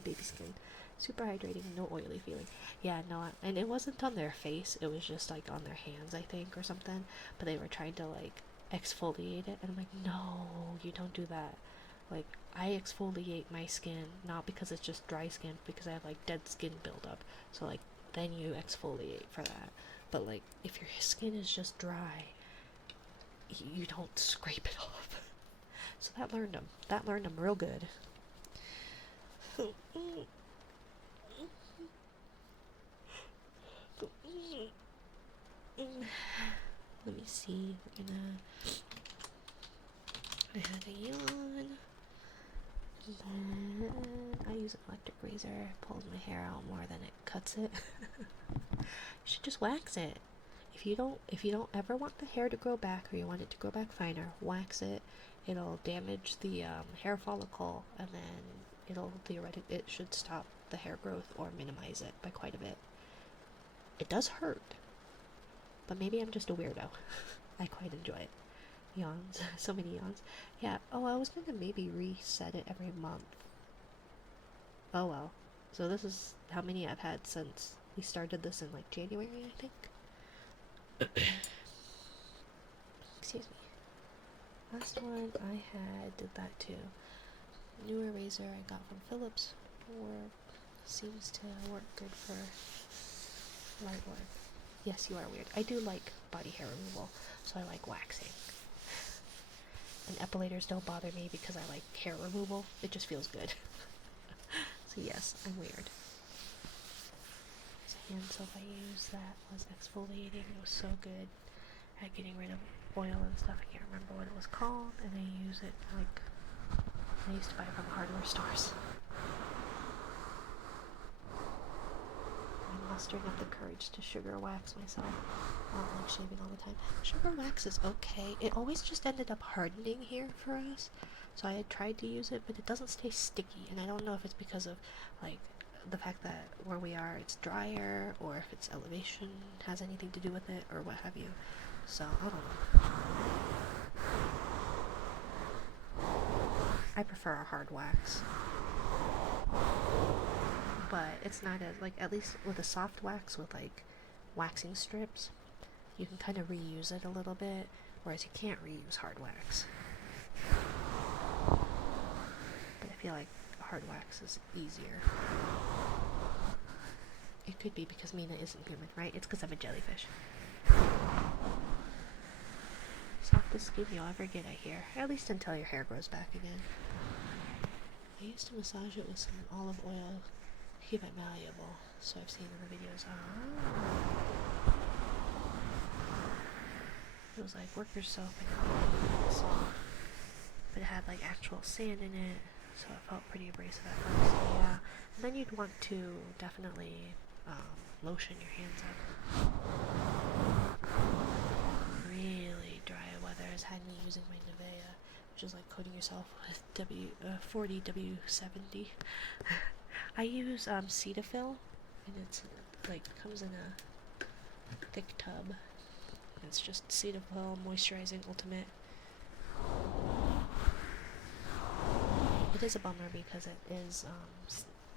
baby skin. Super hydrating, no oily feeling. Yeah, no, and it wasn't on their face. It was just like on their hands, I think, or something. But they were trying to like exfoliate it, and I'm like, no, you don't do that. Like, I exfoliate my skin not because it's just dry skin, because I have like dead skin buildup. So like, then you exfoliate for that. But like, if your skin is just dry, you don't scrape it off. So that learned them real good. Let me see. I had a yawn. Then I use an electric razor. It pulls my hair out more than it cuts it. You should just wax it. If you don't ever want the hair to grow back, or you want it to grow back finer, wax it. It'll damage the hair follicle, and then it should stop the hair growth or minimize it by quite a bit. It does hurt, but maybe I'm just a weirdo. I quite enjoy it. Yawns. So many yawns. Yeah, I was gonna maybe reset it every month. Oh well. So this is how many I've had since we started this in like January, I think. Excuse me. Last one I did that too. Newer razor I got from Philips, seems to work good for light work. Yes, you are weird. I do like body hair removal, so I like waxing. And epilators don't bother me because I like hair removal. It just feels good. So yes, I'm weird. So hand soap I used that was exfoliating. It was so good at getting rid of oil and stuff. I can't remember what it was called. And I use it like, I used to buy it from hardware stores. I'm mustering up the courage to sugar wax myself. I don't like shaving all the time. Sugar wax is okay. It always just ended up hardening here for us. So I had tried to use it, but it doesn't stay sticky. And I don't know if it's because of like the fact that where we are it's drier, or if its elevation has anything to do with it, or what have you. So I don't know. I prefer a hard wax. But it's not as, like, at least with a soft wax with like waxing strips, you can kind of reuse it a little bit, whereas you can't reuse hard wax. But I feel like hard wax is easier. It could be because Mina isn't human, right? It's because I'm a jellyfish. Softest skin you'll ever get, I hear. At least until your hair grows back again. I used to massage it with some olive oil. Keep it malleable, so I've seen in the videos. It was like workers' soap, and it was soft, but it had like actual sand in it, so it felt pretty abrasive at first. So yeah, and then you'd want to definitely lotion your hands up. Really dry weather has had me using my Nivea, which is like coating yourself with 40 W70. I use Cetaphil, and it's like comes in a thick tub. It's just Cetaphil Moisturizing Ultimate. It is a bummer because it is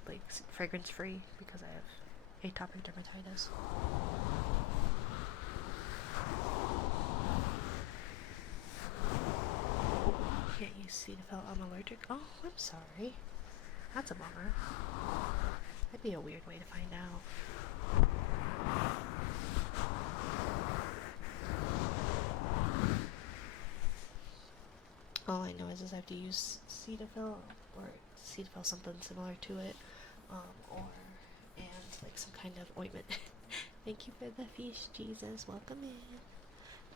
like fragrance free because I have atopic dermatitis. Can't use Cetaphil, I'm allergic. Oh, I'm sorry. That's a bummer. That'd be a weird way to find out. All I know is I have to use Cetaphil or Cetaphil something similar to it, and like some kind of ointment. Thank you for the feast, Jesus. Welcome in.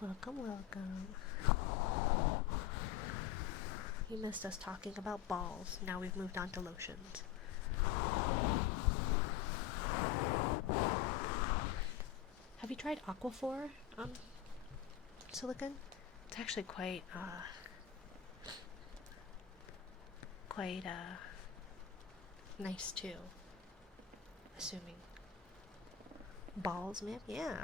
Welcome, welcome. You missed us talking about balls. Now we've moved on to lotions. Have you tried Aquaphor silicone? It's actually quite nice too. Assuming. Balls, man? Yeah.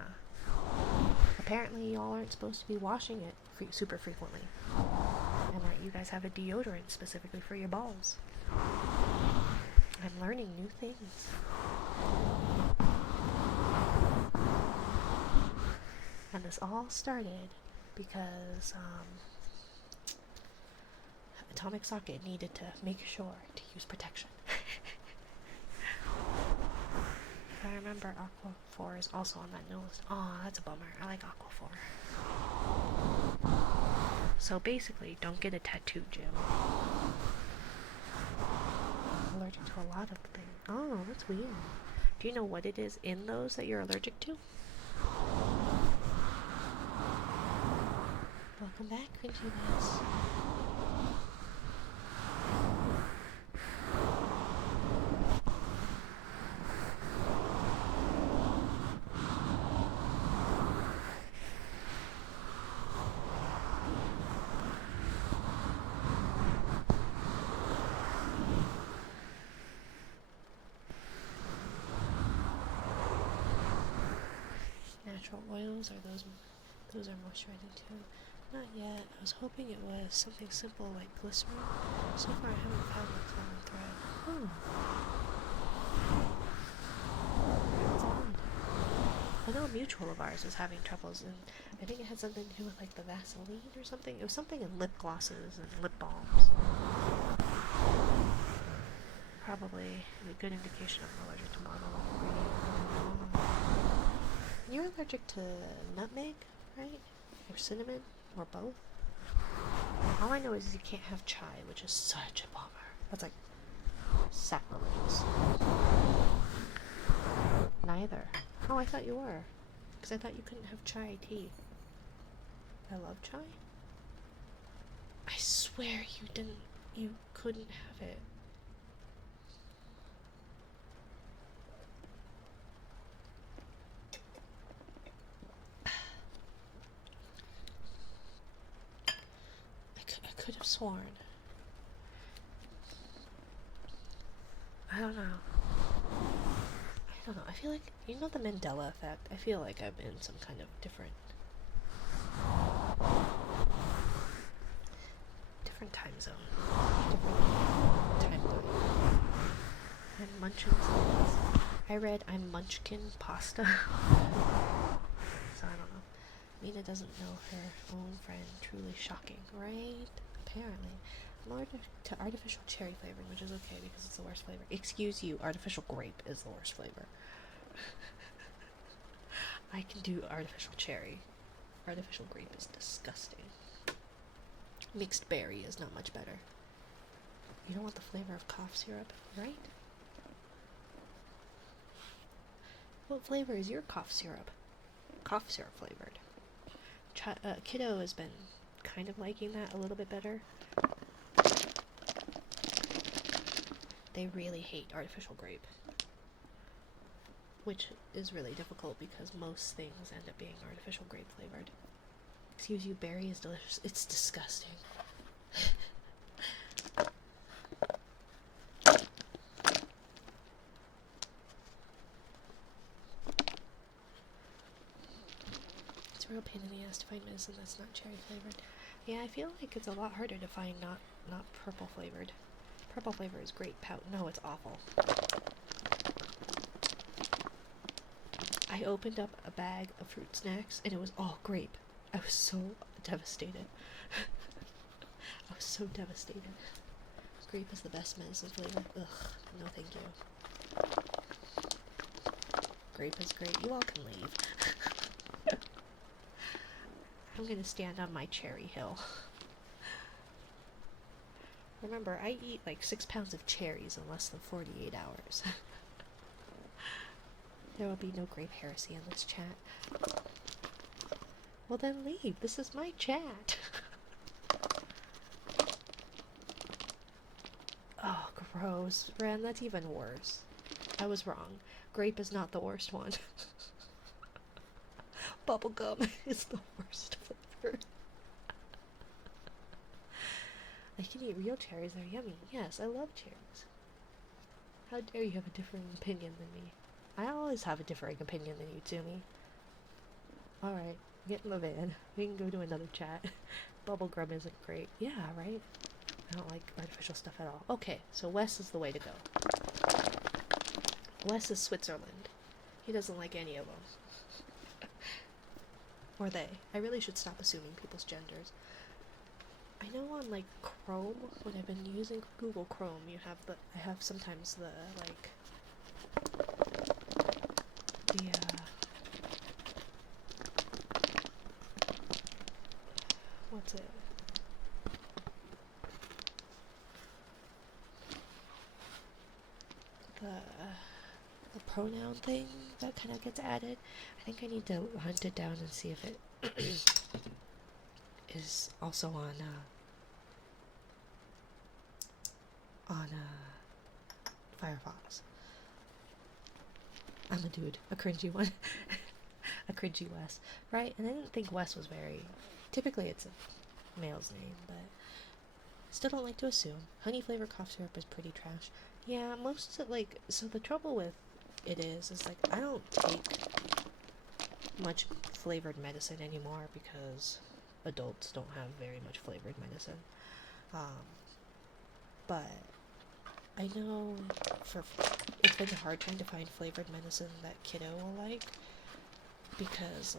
Apparently y'all aren't supposed to be washing it super frequently. And that you guys have a deodorant specifically for your balls. I'm learning new things. And this all started because Atomic Socket needed to make sure to use protection. If I remember, Aquaphor is also on that nose. Aw, that's a bummer. I like Aquaphor. So basically, don't get a tattoo, Jim. I'm allergic to a lot of things. Oh, that's weird. Do you know what it is in those that you're allergic to? Welcome back, Cringy Miss. Natural oils, are those are moisturizing too? Not yet. I was hoping it was something simple like glycerin. So far I haven't found the common thread. Oh. That's odd. I know a mutual of ours is having troubles, and I think it had something to do with like the Vaseline or something. It was something in lip glosses and lip balms. Probably a good indication I'm allergic to marmalade. You're allergic to nutmeg, right? Or cinnamon? Or both? All I know is you can't have chai, which is such a bummer. That's like sacrilegious. Neither. Oh, I thought you were. Because I thought you couldn't have chai tea. I love chai? I swear you couldn't have it. I could have sworn. I don't know. I feel like, you know the Mandela effect? I feel like I'm in some kind of different time zone. Different time zone. I'm munching things. I read I'm munchkin pasta. So I don't know. Mina doesn't know her own friend. Truly shocking, right? Apparently. I'm allergic to artificial cherry flavoring, which is okay because it's the worst flavor. Excuse you, artificial grape is the worst flavor. I can do artificial cherry. Artificial grape is disgusting. Mixed berry is not much better. You don't want the flavor of cough syrup, right? What flavor is your cough syrup? Cough syrup flavored. Kiddo has been kind of liking that a little bit better. They really hate artificial grape, which is really difficult because most things end up being artificial grape flavored. Excuse you, berry is delicious. It's disgusting. ass to find medicine that's not cherry flavored. Yeah, I feel like it's a lot harder to find not purple flavored. Purple flavor is grape pout. No, it's awful. I opened up a bag of fruit snacks and it was all grape. I was so devastated. I was so devastated. Grape is the best medicine flavor. Ugh, no thank you. Grape is great. You all can leave. I'm gonna stand on my cherry hill. Remember, I eat like 6 pounds of cherries in less than 48 hours. There will be no grape heresy in this chat. Well then leave. This is my chat. Oh, gross. Ren, that's even worse. I was wrong. Grape is not the worst one. Bubblegum is the worst flavor. I can eat real cherries, they're yummy. Yes, I love cherries. How dare you have a differing opinion than me? I always have a differing opinion than you, Tsumi. Alright, get in the van. We can go to another chat. Bubblegum isn't great. Yeah, right? I don't like artificial stuff at all. Okay, so Wes is the way to go. Wes is Switzerland. He doesn't like any of them. Or they. I really should stop assuming people's genders. I know on like Chrome, when I've been using Google Chrome, I have sometimes the like what's it? The pronoun thing that kind of gets added. I think I need to hunt it down and see if it is also on Firefox. I'm a dude, a cringy one. A cringy Wes, right? And I didn't think Wes was very. Typically, it's a male's name, but still don't like to assume. Honey flavored cough syrup is pretty trash. Yeah, most of it, so the trouble with it is like I don't take much flavored medicine anymore because adults don't have very much flavored medicine. But I know it's been hard trying to find flavored medicine that kiddo will like because,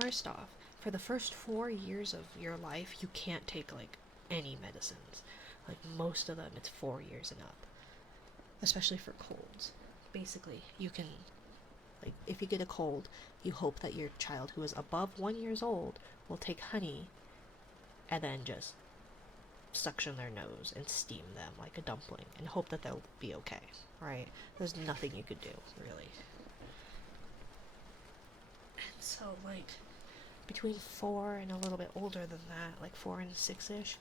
first off, for the first 4 years of your life, you can't take, any medicines. Most of them, it's 4 years and up. Especially for colds. Basically, you can, if you get a cold, you hope that your child who is above 1 year old will take honey and then just suction their nose and steam them like a dumpling and hope that they'll be okay, right? There's nothing you could do, really. And so, between 4 and a little bit older than that, 4 and 6-ish,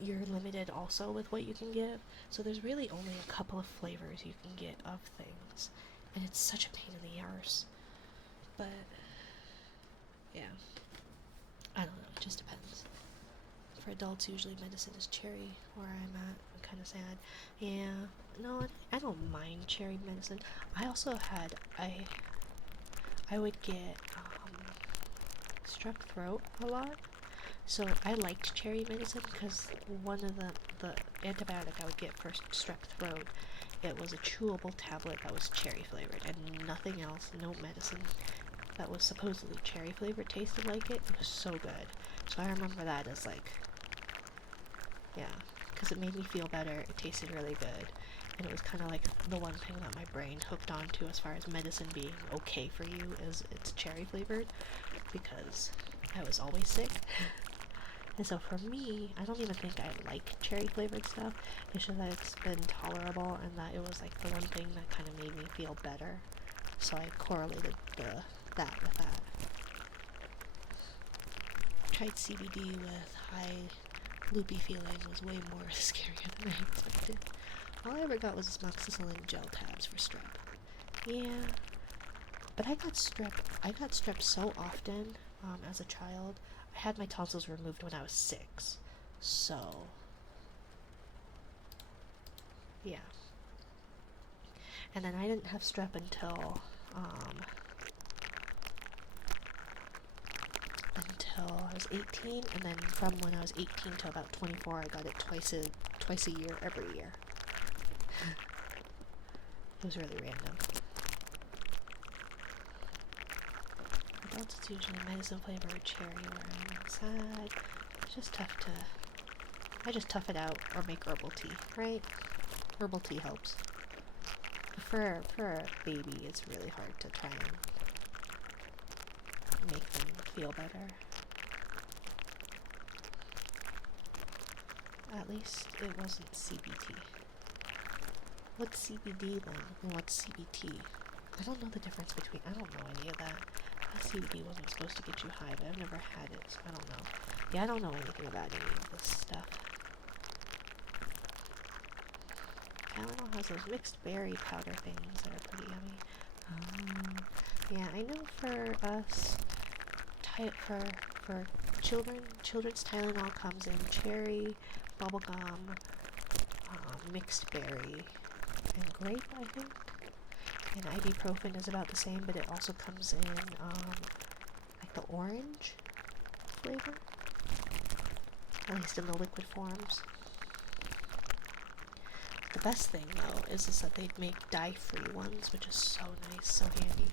you're limited also with what you can give. So there's really only a couple of flavors you can get of things. And it's such a pain in the arse. But, yeah. I don't know, it just depends. For adults, usually medicine is cherry, where I'm at. I'm kind of sad. Yeah, no, I don't mind cherry medicine. I also had, I would get, strep throat a lot. So I liked cherry medicine because one of the antibiotic I would get for strep throat, it was a chewable tablet that was cherry flavored, and nothing else, no medicine that was supposedly cherry flavored tasted like it. It was so good. So I remember that as yeah, because it made me feel better. It tasted really good, and it was kind of like the one thing that my brain hooked onto as far as medicine being okay for you is it's cherry flavored, because I was always sick. And so for me, I don't even think I like cherry flavored stuff. It's just that it's been tolerable and that it was the one thing that kind of made me feel better. So I correlated that with that. Tried CBD with high loopy feeling was way more scarier than I expected. All I ever got was amoxicillin gel tabs for strep. Yeah. But I got strep so often as a child. I had my tonsils removed when I was 6. So, yeah. And then I didn't have strep until, until I was 18, and then from when I was 18 to about 24, I got it twice a year, every year. It was really random. Adults, it's usually medicine flavor or cherry where I'm sad. It's just tough to... I just tough it out or make herbal tea, right? Herbal tea helps. For a baby, it's really hard to try and make them feel better. At least it wasn't CBT. What's CBD then? And what's CBT? I don't know the difference between... I don't know any of that. CBD wasn't supposed to get you high, but I've never had it, so I don't know. Yeah, I don't know anything about any of this stuff. Tylenol has those mixed berry powder things that are pretty yummy. Yeah, I know for us, for children's Tylenol comes in cherry, bubblegum, mixed berry, and grape, I think. And ibuprofen is about the same, but it also comes in like the orange flavor, at least in the liquid forms. The best thing though is that they make dye-free ones, which is so nice, so handy.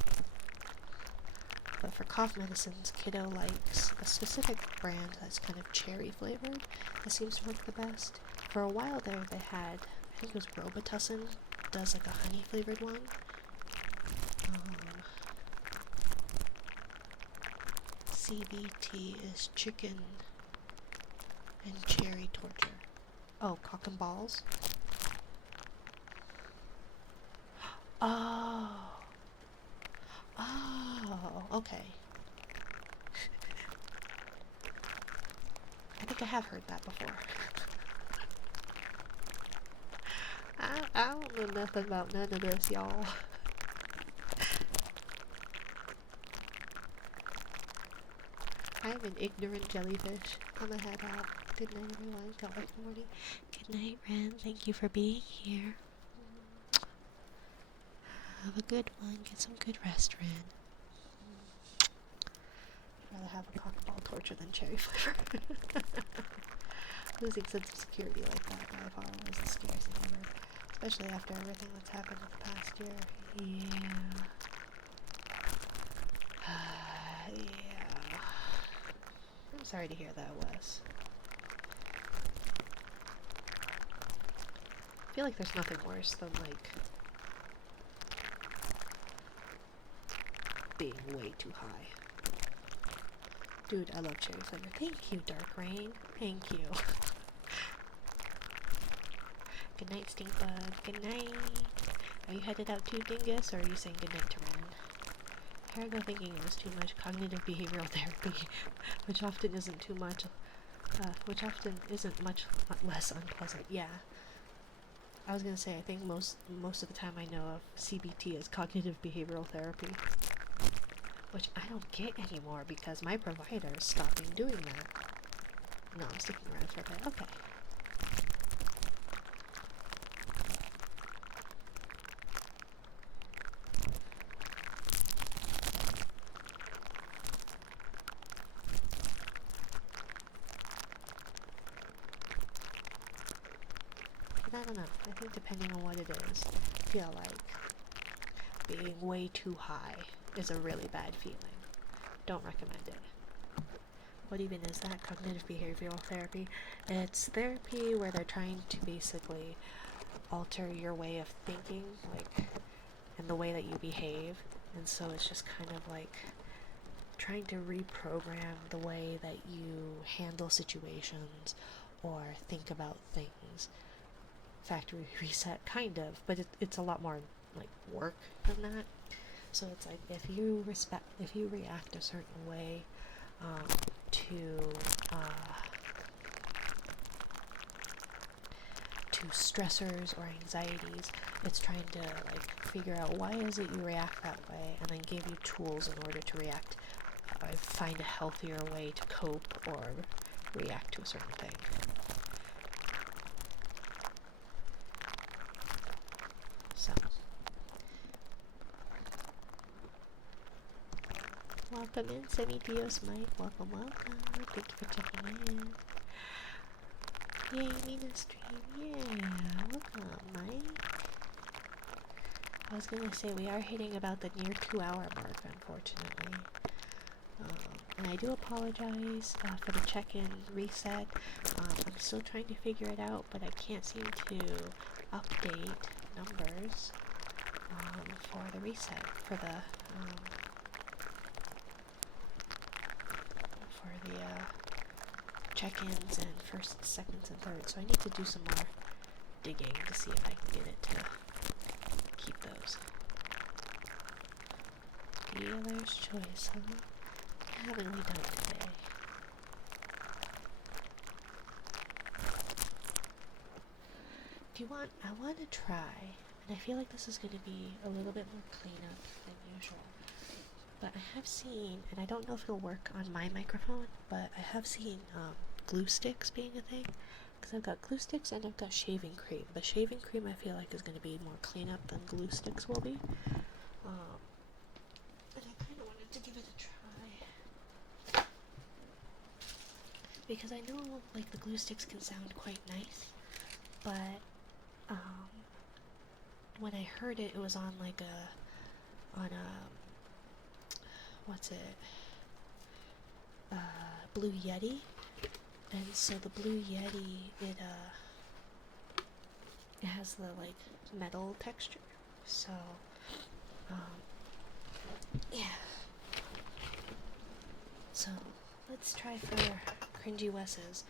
But for cough medicines, Kiddo likes a specific brand that's kind of cherry flavored that seems to work the best. For a while there they had, I think it was Robitussin, does like a honey flavored one. CBT is chicken and cherry torture. Oh, cock and balls? Oh. Oh, okay. I think I have heard that before. I don't know nothing about none of this, y'all. I'm an ignorant jellyfish. I'm gonna head out. Good night, everyone. Got work in the morning. Good night, Ren. Thank you for being here. Have a good one. Get some good rest, Ren. I'd rather have a cockball torture than cherry flavor. Losing sense of security like that by far is the scariest thing ever. Especially after everything that's happened in the past year. Yeah. Yeah. I'm sorry to hear that, Wes. I feel like there's nothing worse than, like, being way too high. Dude, I love cherry flavor. Thank you, Dark Rain. Thank you. Good night, Stinkbug. Good night. Are you headed out too, Dingus, or are you saying good night to Ren? Here I go thinking it was too much cognitive behavioral therapy, which often isn't too much, which often isn't much less unpleasant. Yeah. I was gonna say, I think most of the time I know of CBT as cognitive behavioral therapy, which I don't get anymore because my provider is stopping doing that. No, I'm sticking around for a bit. Okay. But I don't know. I think depending on what it is, I feel like being way too high is a really bad feeling. Don't recommend it. What even is that? Cognitive behavioral therapy? It's therapy where they're trying to basically alter your way of thinking, like, and the way that you behave. And so it's just kind of like trying to reprogram the way that you handle situations or think about things. Factory reset, kind of, but it's a lot more like work than that. So it's like if you react a certain way to stressors or anxieties, it's trying to like figure out why is it you react that way, and then give you tools in order to react, find a healthier way to cope or react to a certain thing. So, love También Semi-Dios Mike, welcome, welcome. Thank you for checking in. Yay, Nina stream, yeah, welcome, Mike. I was gonna say, we are hitting about the near 2-hour mark, unfortunately. And I do apologize for the check-in reset. I'm still trying to figure it out, but I can't seem to update numbers for the reset, for the check-ins and first, seconds, and thirds. So I need to do some more digging to see if I can get it to keep those. Dealer's choice, huh? What haven't we done today? If you want, I want to try, and I feel like this is going to be a little bit more cleanup than usual. But I have seen, and I don't know if it'll work on my microphone, but I have seen glue sticks being a thing. Because I've got glue sticks and I've got shaving cream. But shaving cream I feel like is going to be more cleanup than glue sticks will be. And I kind of wanted to give it a try. Because I know like the glue sticks can sound quite nice. But when I heard it, it was on like what's it? Blue Yeti. And so the Blue Yeti, it has the like metal texture. So yeah. So let's try for Cringy Wes's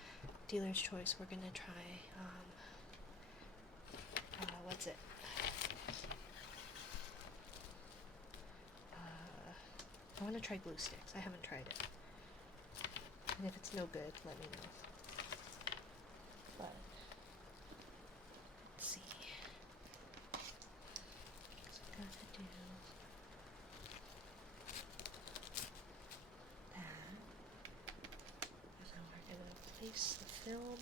Dealer's Choice. We're gonna try what's it? I want to try glue sticks. I haven't tried it. And if it's no good, let me know. But let's see. So I've got to do that. And then we're going to place the film.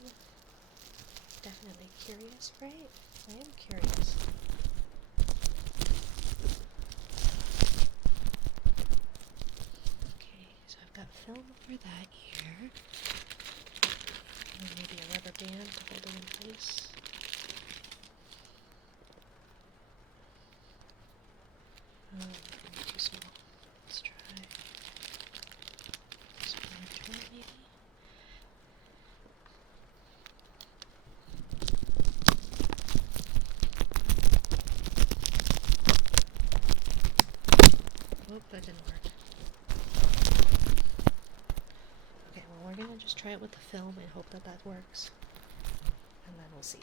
Definitely curious, right? I am curious. Got film over that ear, and then maybe a rubber band to hold it in place. Too small. Let's try smaller toy maybe. Oh, that didn't work. We're gonna just try it with the film and hope that that works, and then we'll see.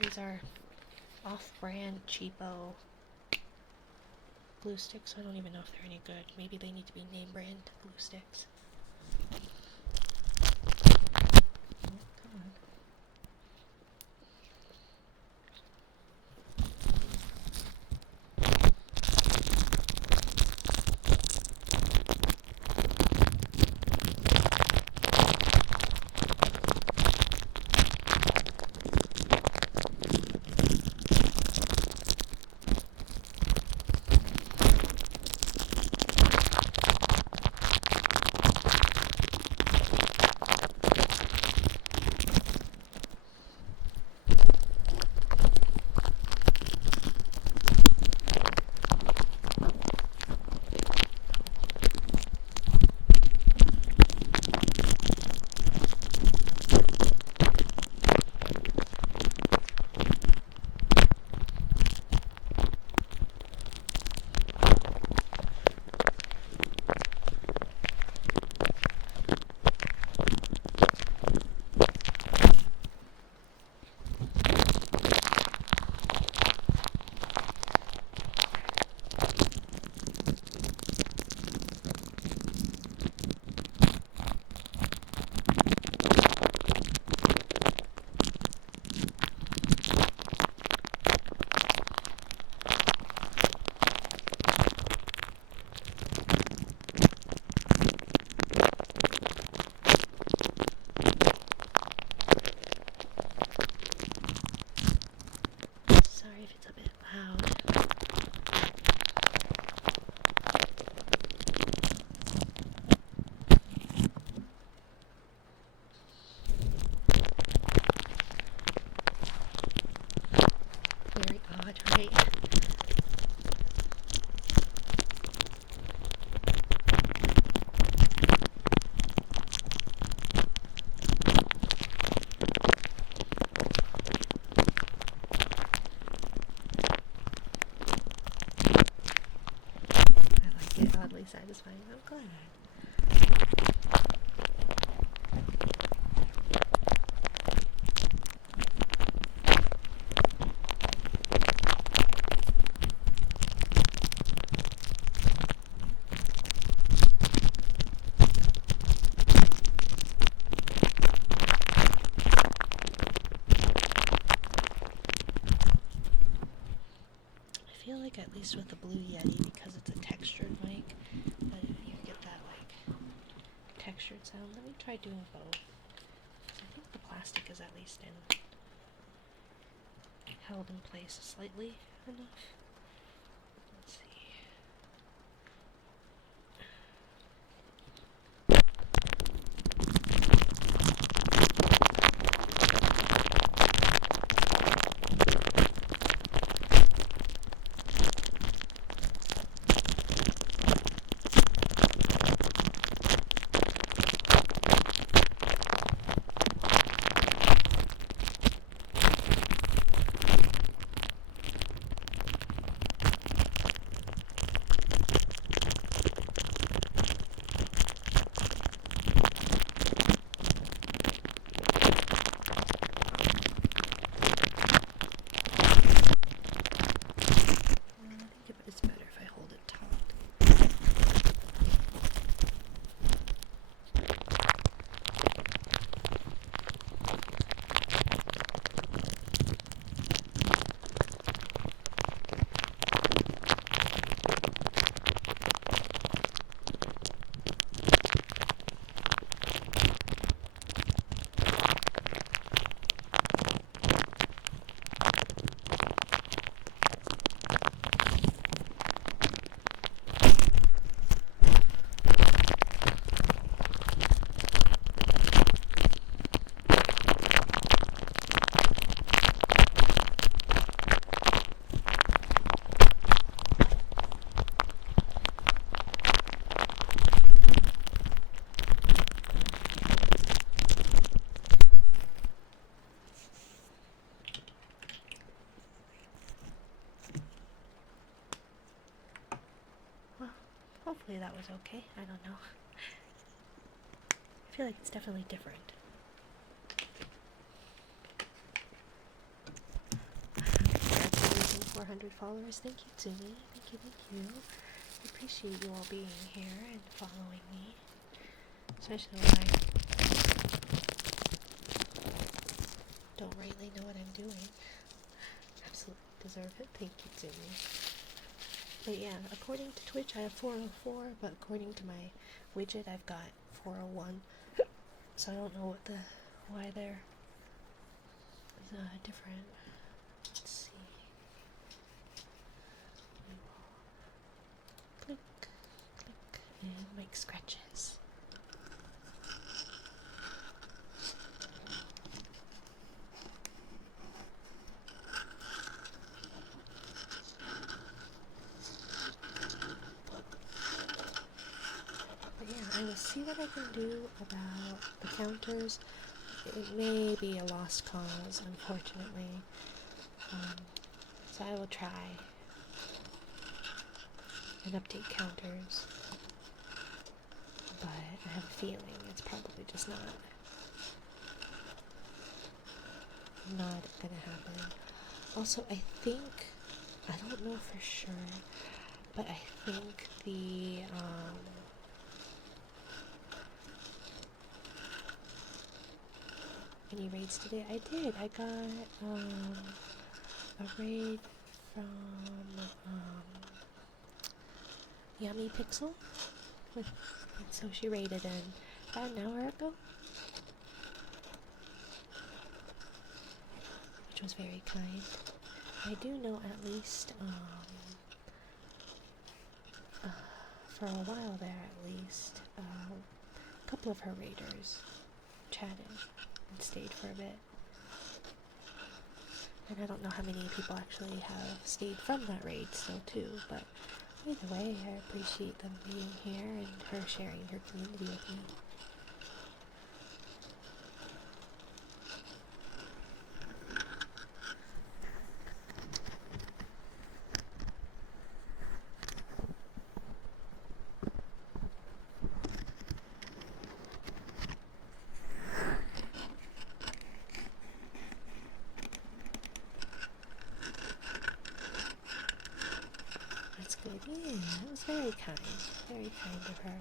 These are off-brand, cheapo glue sticks. I don't even know if they're any good. Maybe they need to be name brand glue sticks. Oh, come on. God, right? I like it, oddly satisfying. I'm glad. I feel like at least with the Blue Yeti, because it's a textured mic, that you get that like textured sound. Let me try doing both. I think the plastic is at least held in place slightly enough. Let's see. It's better if I hold it taut. Well, hopefully that was okay. I don't know. I feel like it's definitely different. Congratulations, 400 followers. Thank you, Tsumi. Thank you, thank you. I appreciate you all being here and following me. Especially when I don't rightly know what I'm doing. Absolutely deserve it. Thank you, Tsumi. But yeah, according to Twitch I have 404, but according to my widget I've got 401. So I don't know why they're different. Let's see. We will click, click, and make scratches. But yeah, I will see what I can do about the counters. It may be a lost cause, unfortunately. So I will try and update counters. But I have a feeling it's probably just not gonna happen. Also, I don't know for sure, but I think the any raids today? I did. I got a raid from Yummy Pixel. So she raided in about an hour ago, which was very kind. I do know at least for a while there at least a couple of her raiders chatted and stayed for a bit. And I don't know how many people actually have stayed from that raid still too, but either way, I appreciate them being here and her sharing her community with me. That's good. Yeah, that was very kind. Very kind of her.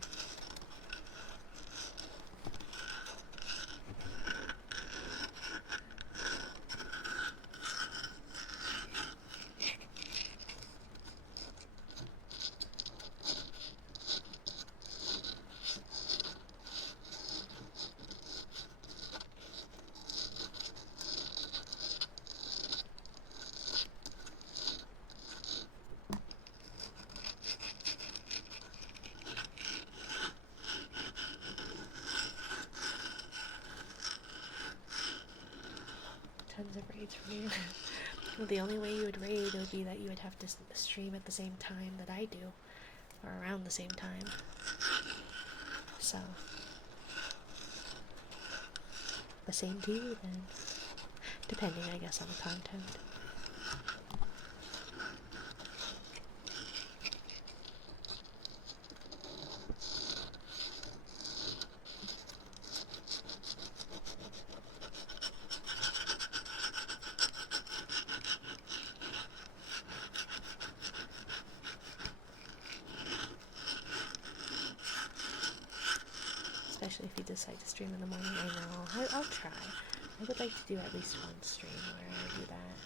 Tons of raids from you. Well, the only way you would raid would be that you would have to stream at the same time that I do, or around the same time. So, the same to you then, depending, I guess, on the content. Especially if you decide to stream in the morning. I know. I'll try. I would like to do at least one stream where I do that.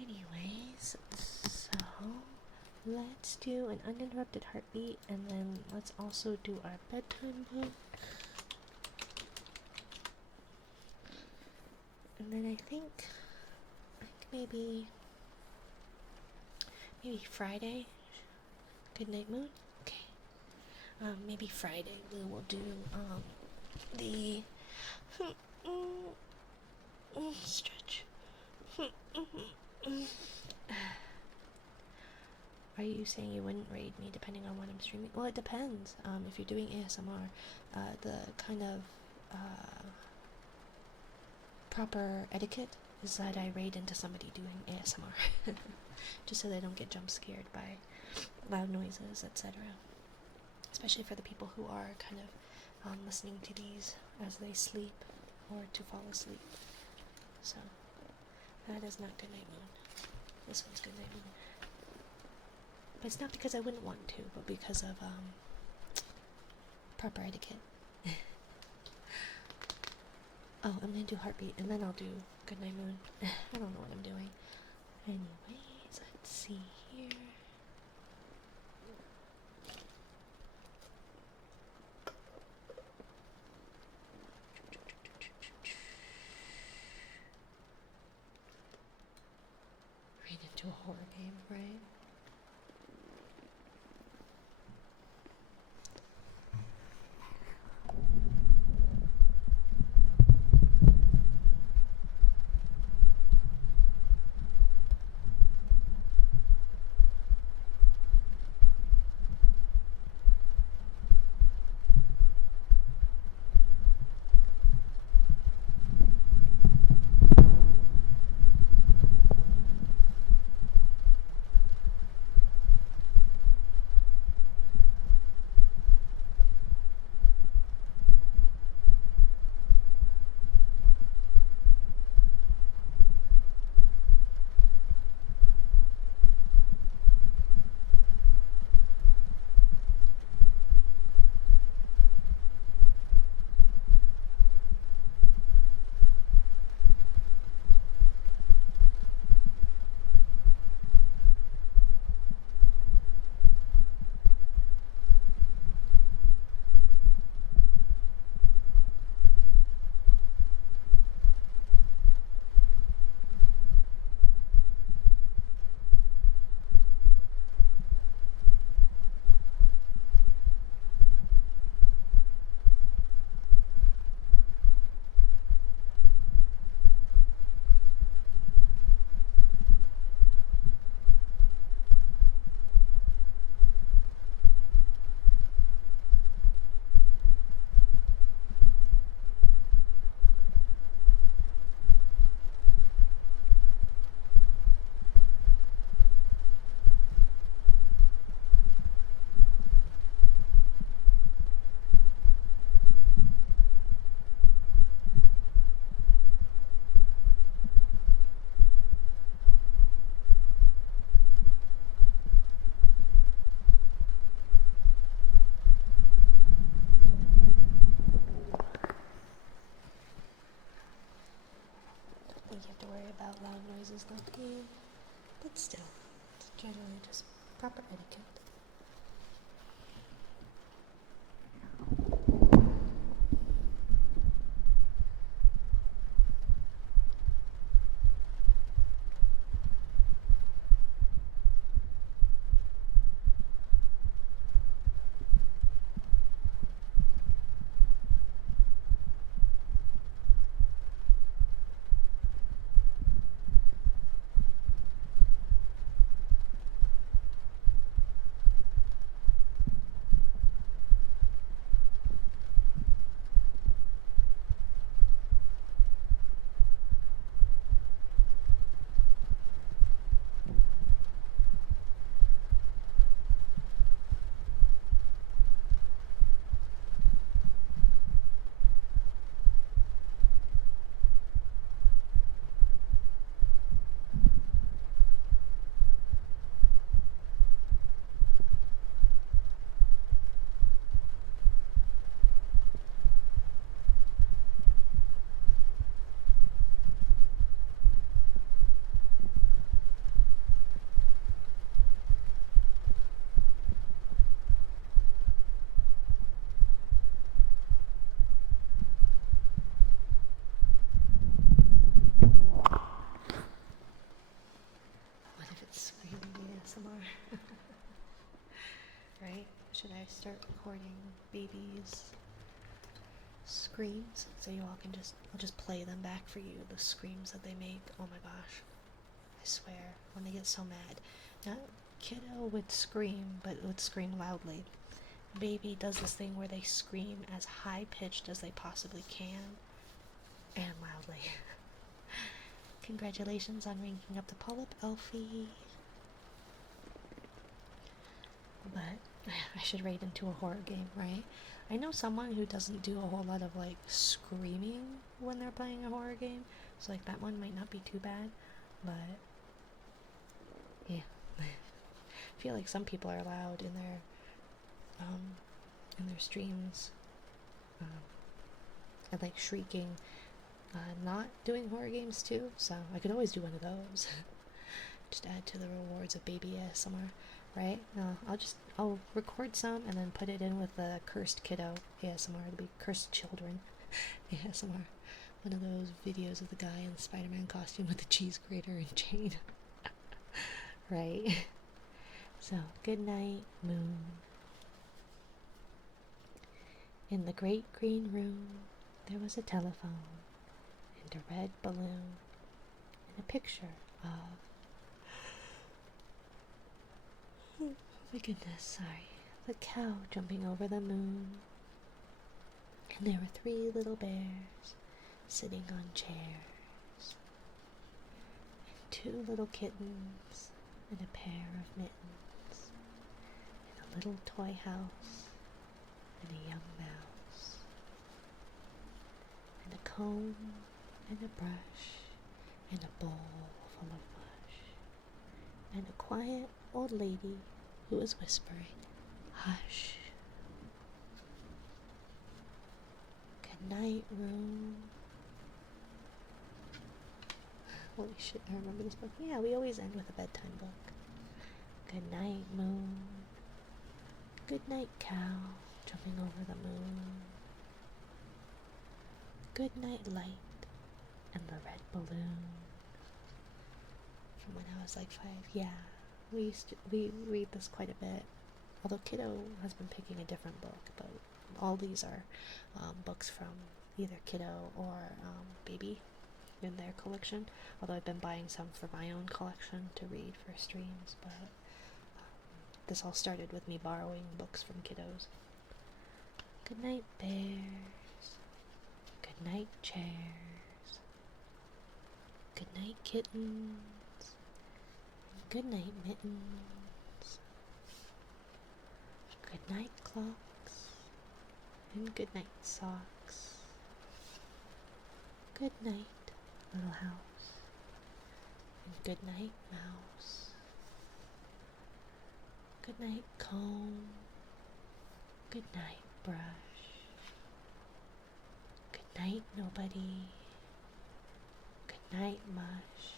Anyways, so let's do an uninterrupted heartbeat, and then let's also do our bedtime book. And then I think maybe Friday. Good night, Moon. Maybe Friday we will do the stretch. Are you saying you wouldn't raid me depending on what I'm streaming? Well, it depends. If you're doing ASMR, the kind of proper etiquette is that I raid into somebody doing ASMR, just so they don't get jump scared by loud noises, etc. Especially for the people who are kind of listening to these as they sleep or to fall asleep. So that is not Good Night Moon. This one's Good Night Moon. But it's not because I wouldn't want to, but because of proper etiquette. Oh, I'm gonna do heartbeat and then I'll do Good Night Moon. I don't know what I'm doing. Anyways, let's see here. Right into a horror game, right? think you have to worry about loud noises like me, but still, it's generally just proper etiquette. What if it's screaming ASMR? Right? Should I start recording babies' screams so you all can I'll just play them back for you, the screams that they make. Oh my gosh. I swear, when they get so mad. Now, kiddo would scream, but would scream loudly. Baby does this thing where they scream as high pitched as they possibly can and loudly. Congratulations on ranking up to Polyp, Elfie. But I should rate into a horror game, right? I know someone who doesn't do a whole lot of like screaming when they're playing a horror game, so like that one might not be too bad, but yeah. I feel like some people are loud in their streams, and like shrieking, not doing horror games too, so I could always do one of those. Just add to the rewards of baby ASMR, right? No, I'll record some and then put it in with the cursed kiddo ASMR. It'll be cursed children ASMR. One of those videos of the guy in the Spider-Man costume with the cheese grater and chain. Right? So, good night, moon. In the great green room, there was a telephone and a red balloon and a picture of... Oh my goodness, sorry. The cow jumping over the moon. And there were 3 little bears sitting on chairs. And 2 little kittens and a pair of mittens. And a little toy house and a young mouse. And a comb and a brush and a bowl full of mush. And a quiet old lady who was whispering, "Hush." Good night, room. Holy shit, I remember this book. Yeah, we always end with a bedtime book. Good night, moon. Good night, cow, jumping over the moon. Good night, light, and the red balloon. From when I was like 5, yeah. We read this quite a bit. Although Kiddo has been picking a different book, but all these are books from either Kiddo or Baby in their collection. Although I've been buying some for my own collection to read for streams, but this all started with me borrowing books from kiddos. Good night, bears. Good night, chairs. Good night, kittens. Good night, mittens. Good night, clocks. And good night, socks. Good night, little house. And good night, mouse. Good night, comb. Good night, brush. Good night, nobody. Good Night, Mush.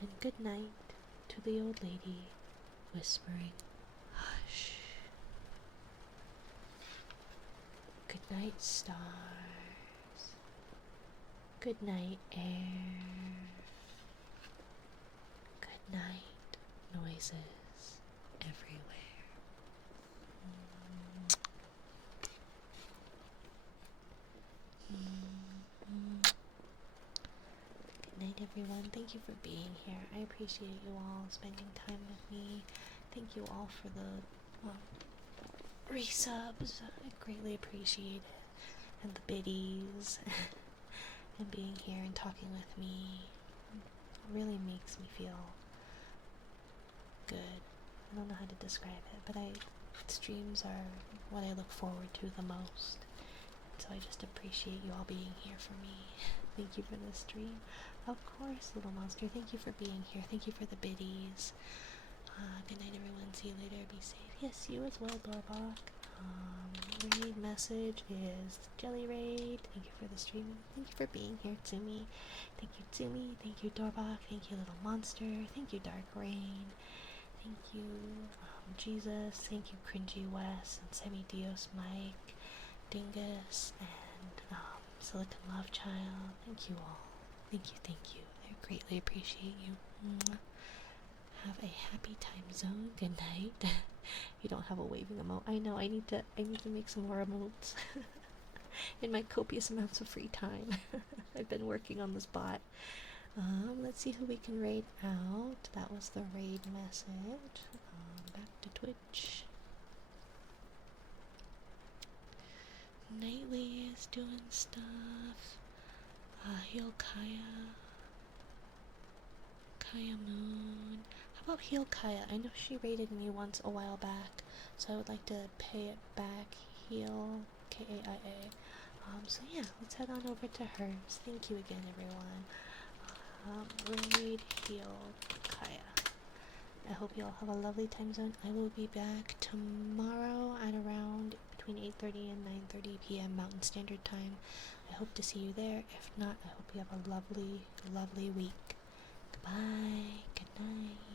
And good night to the old lady, whispering, hush. Good night, stars. Good night, air. Good night, noises everywhere. Good night, everyone. Thank you for being here. I appreciate you all spending time with me. Thank you all for the resubs. I greatly appreciate it. And the biddies. And being here and talking with me. It really makes me feel good. I don't know how to describe it, but streams are what I look forward to the most. So I just appreciate you all being here for me. Thank you for the stream. Of course, little monster. Thank you for being here. Thank you for the biddies. Good night, everyone. See you later. Be safe. Yes, you as well, Dorbach. Raid message is Jelly Raid. Thank you for the stream. Thank you for being here, Tsumi. Thank you, Tsumi. Thank you, Dorbach. Thank you, little monster. Thank you, Dark Rain. Thank you, Jesus. Thank you, Cringy West and Semi Dios Mike, Dingus, and Silicon Love Child. Thank you all. Thank you, thank you. I greatly appreciate you. Mwah. Have a happy time zone. Good night. You don't have a waving emote. I know. I need to make some more emotes in my copious amounts of free time. I've been working on this bot. Let's see who we can raid out. That was the raid message. Back to Twitch. Nightly is doing stuff. Heal Kaya. Kaya Moon. How about Heal Kaya? I know she raided me once a while back, so I would like to pay it back. Heal Kaia. So yeah, let's head on over to hers. Thank you again, everyone. Raid Heal Kaya. I hope you all have a lovely time zone. I will be back tomorrow at around between 8:30 and 9:30 p.m. Mountain Standard Time. I hope to see you there. If not, I hope you have a lovely, lovely week. Goodbye. Good night.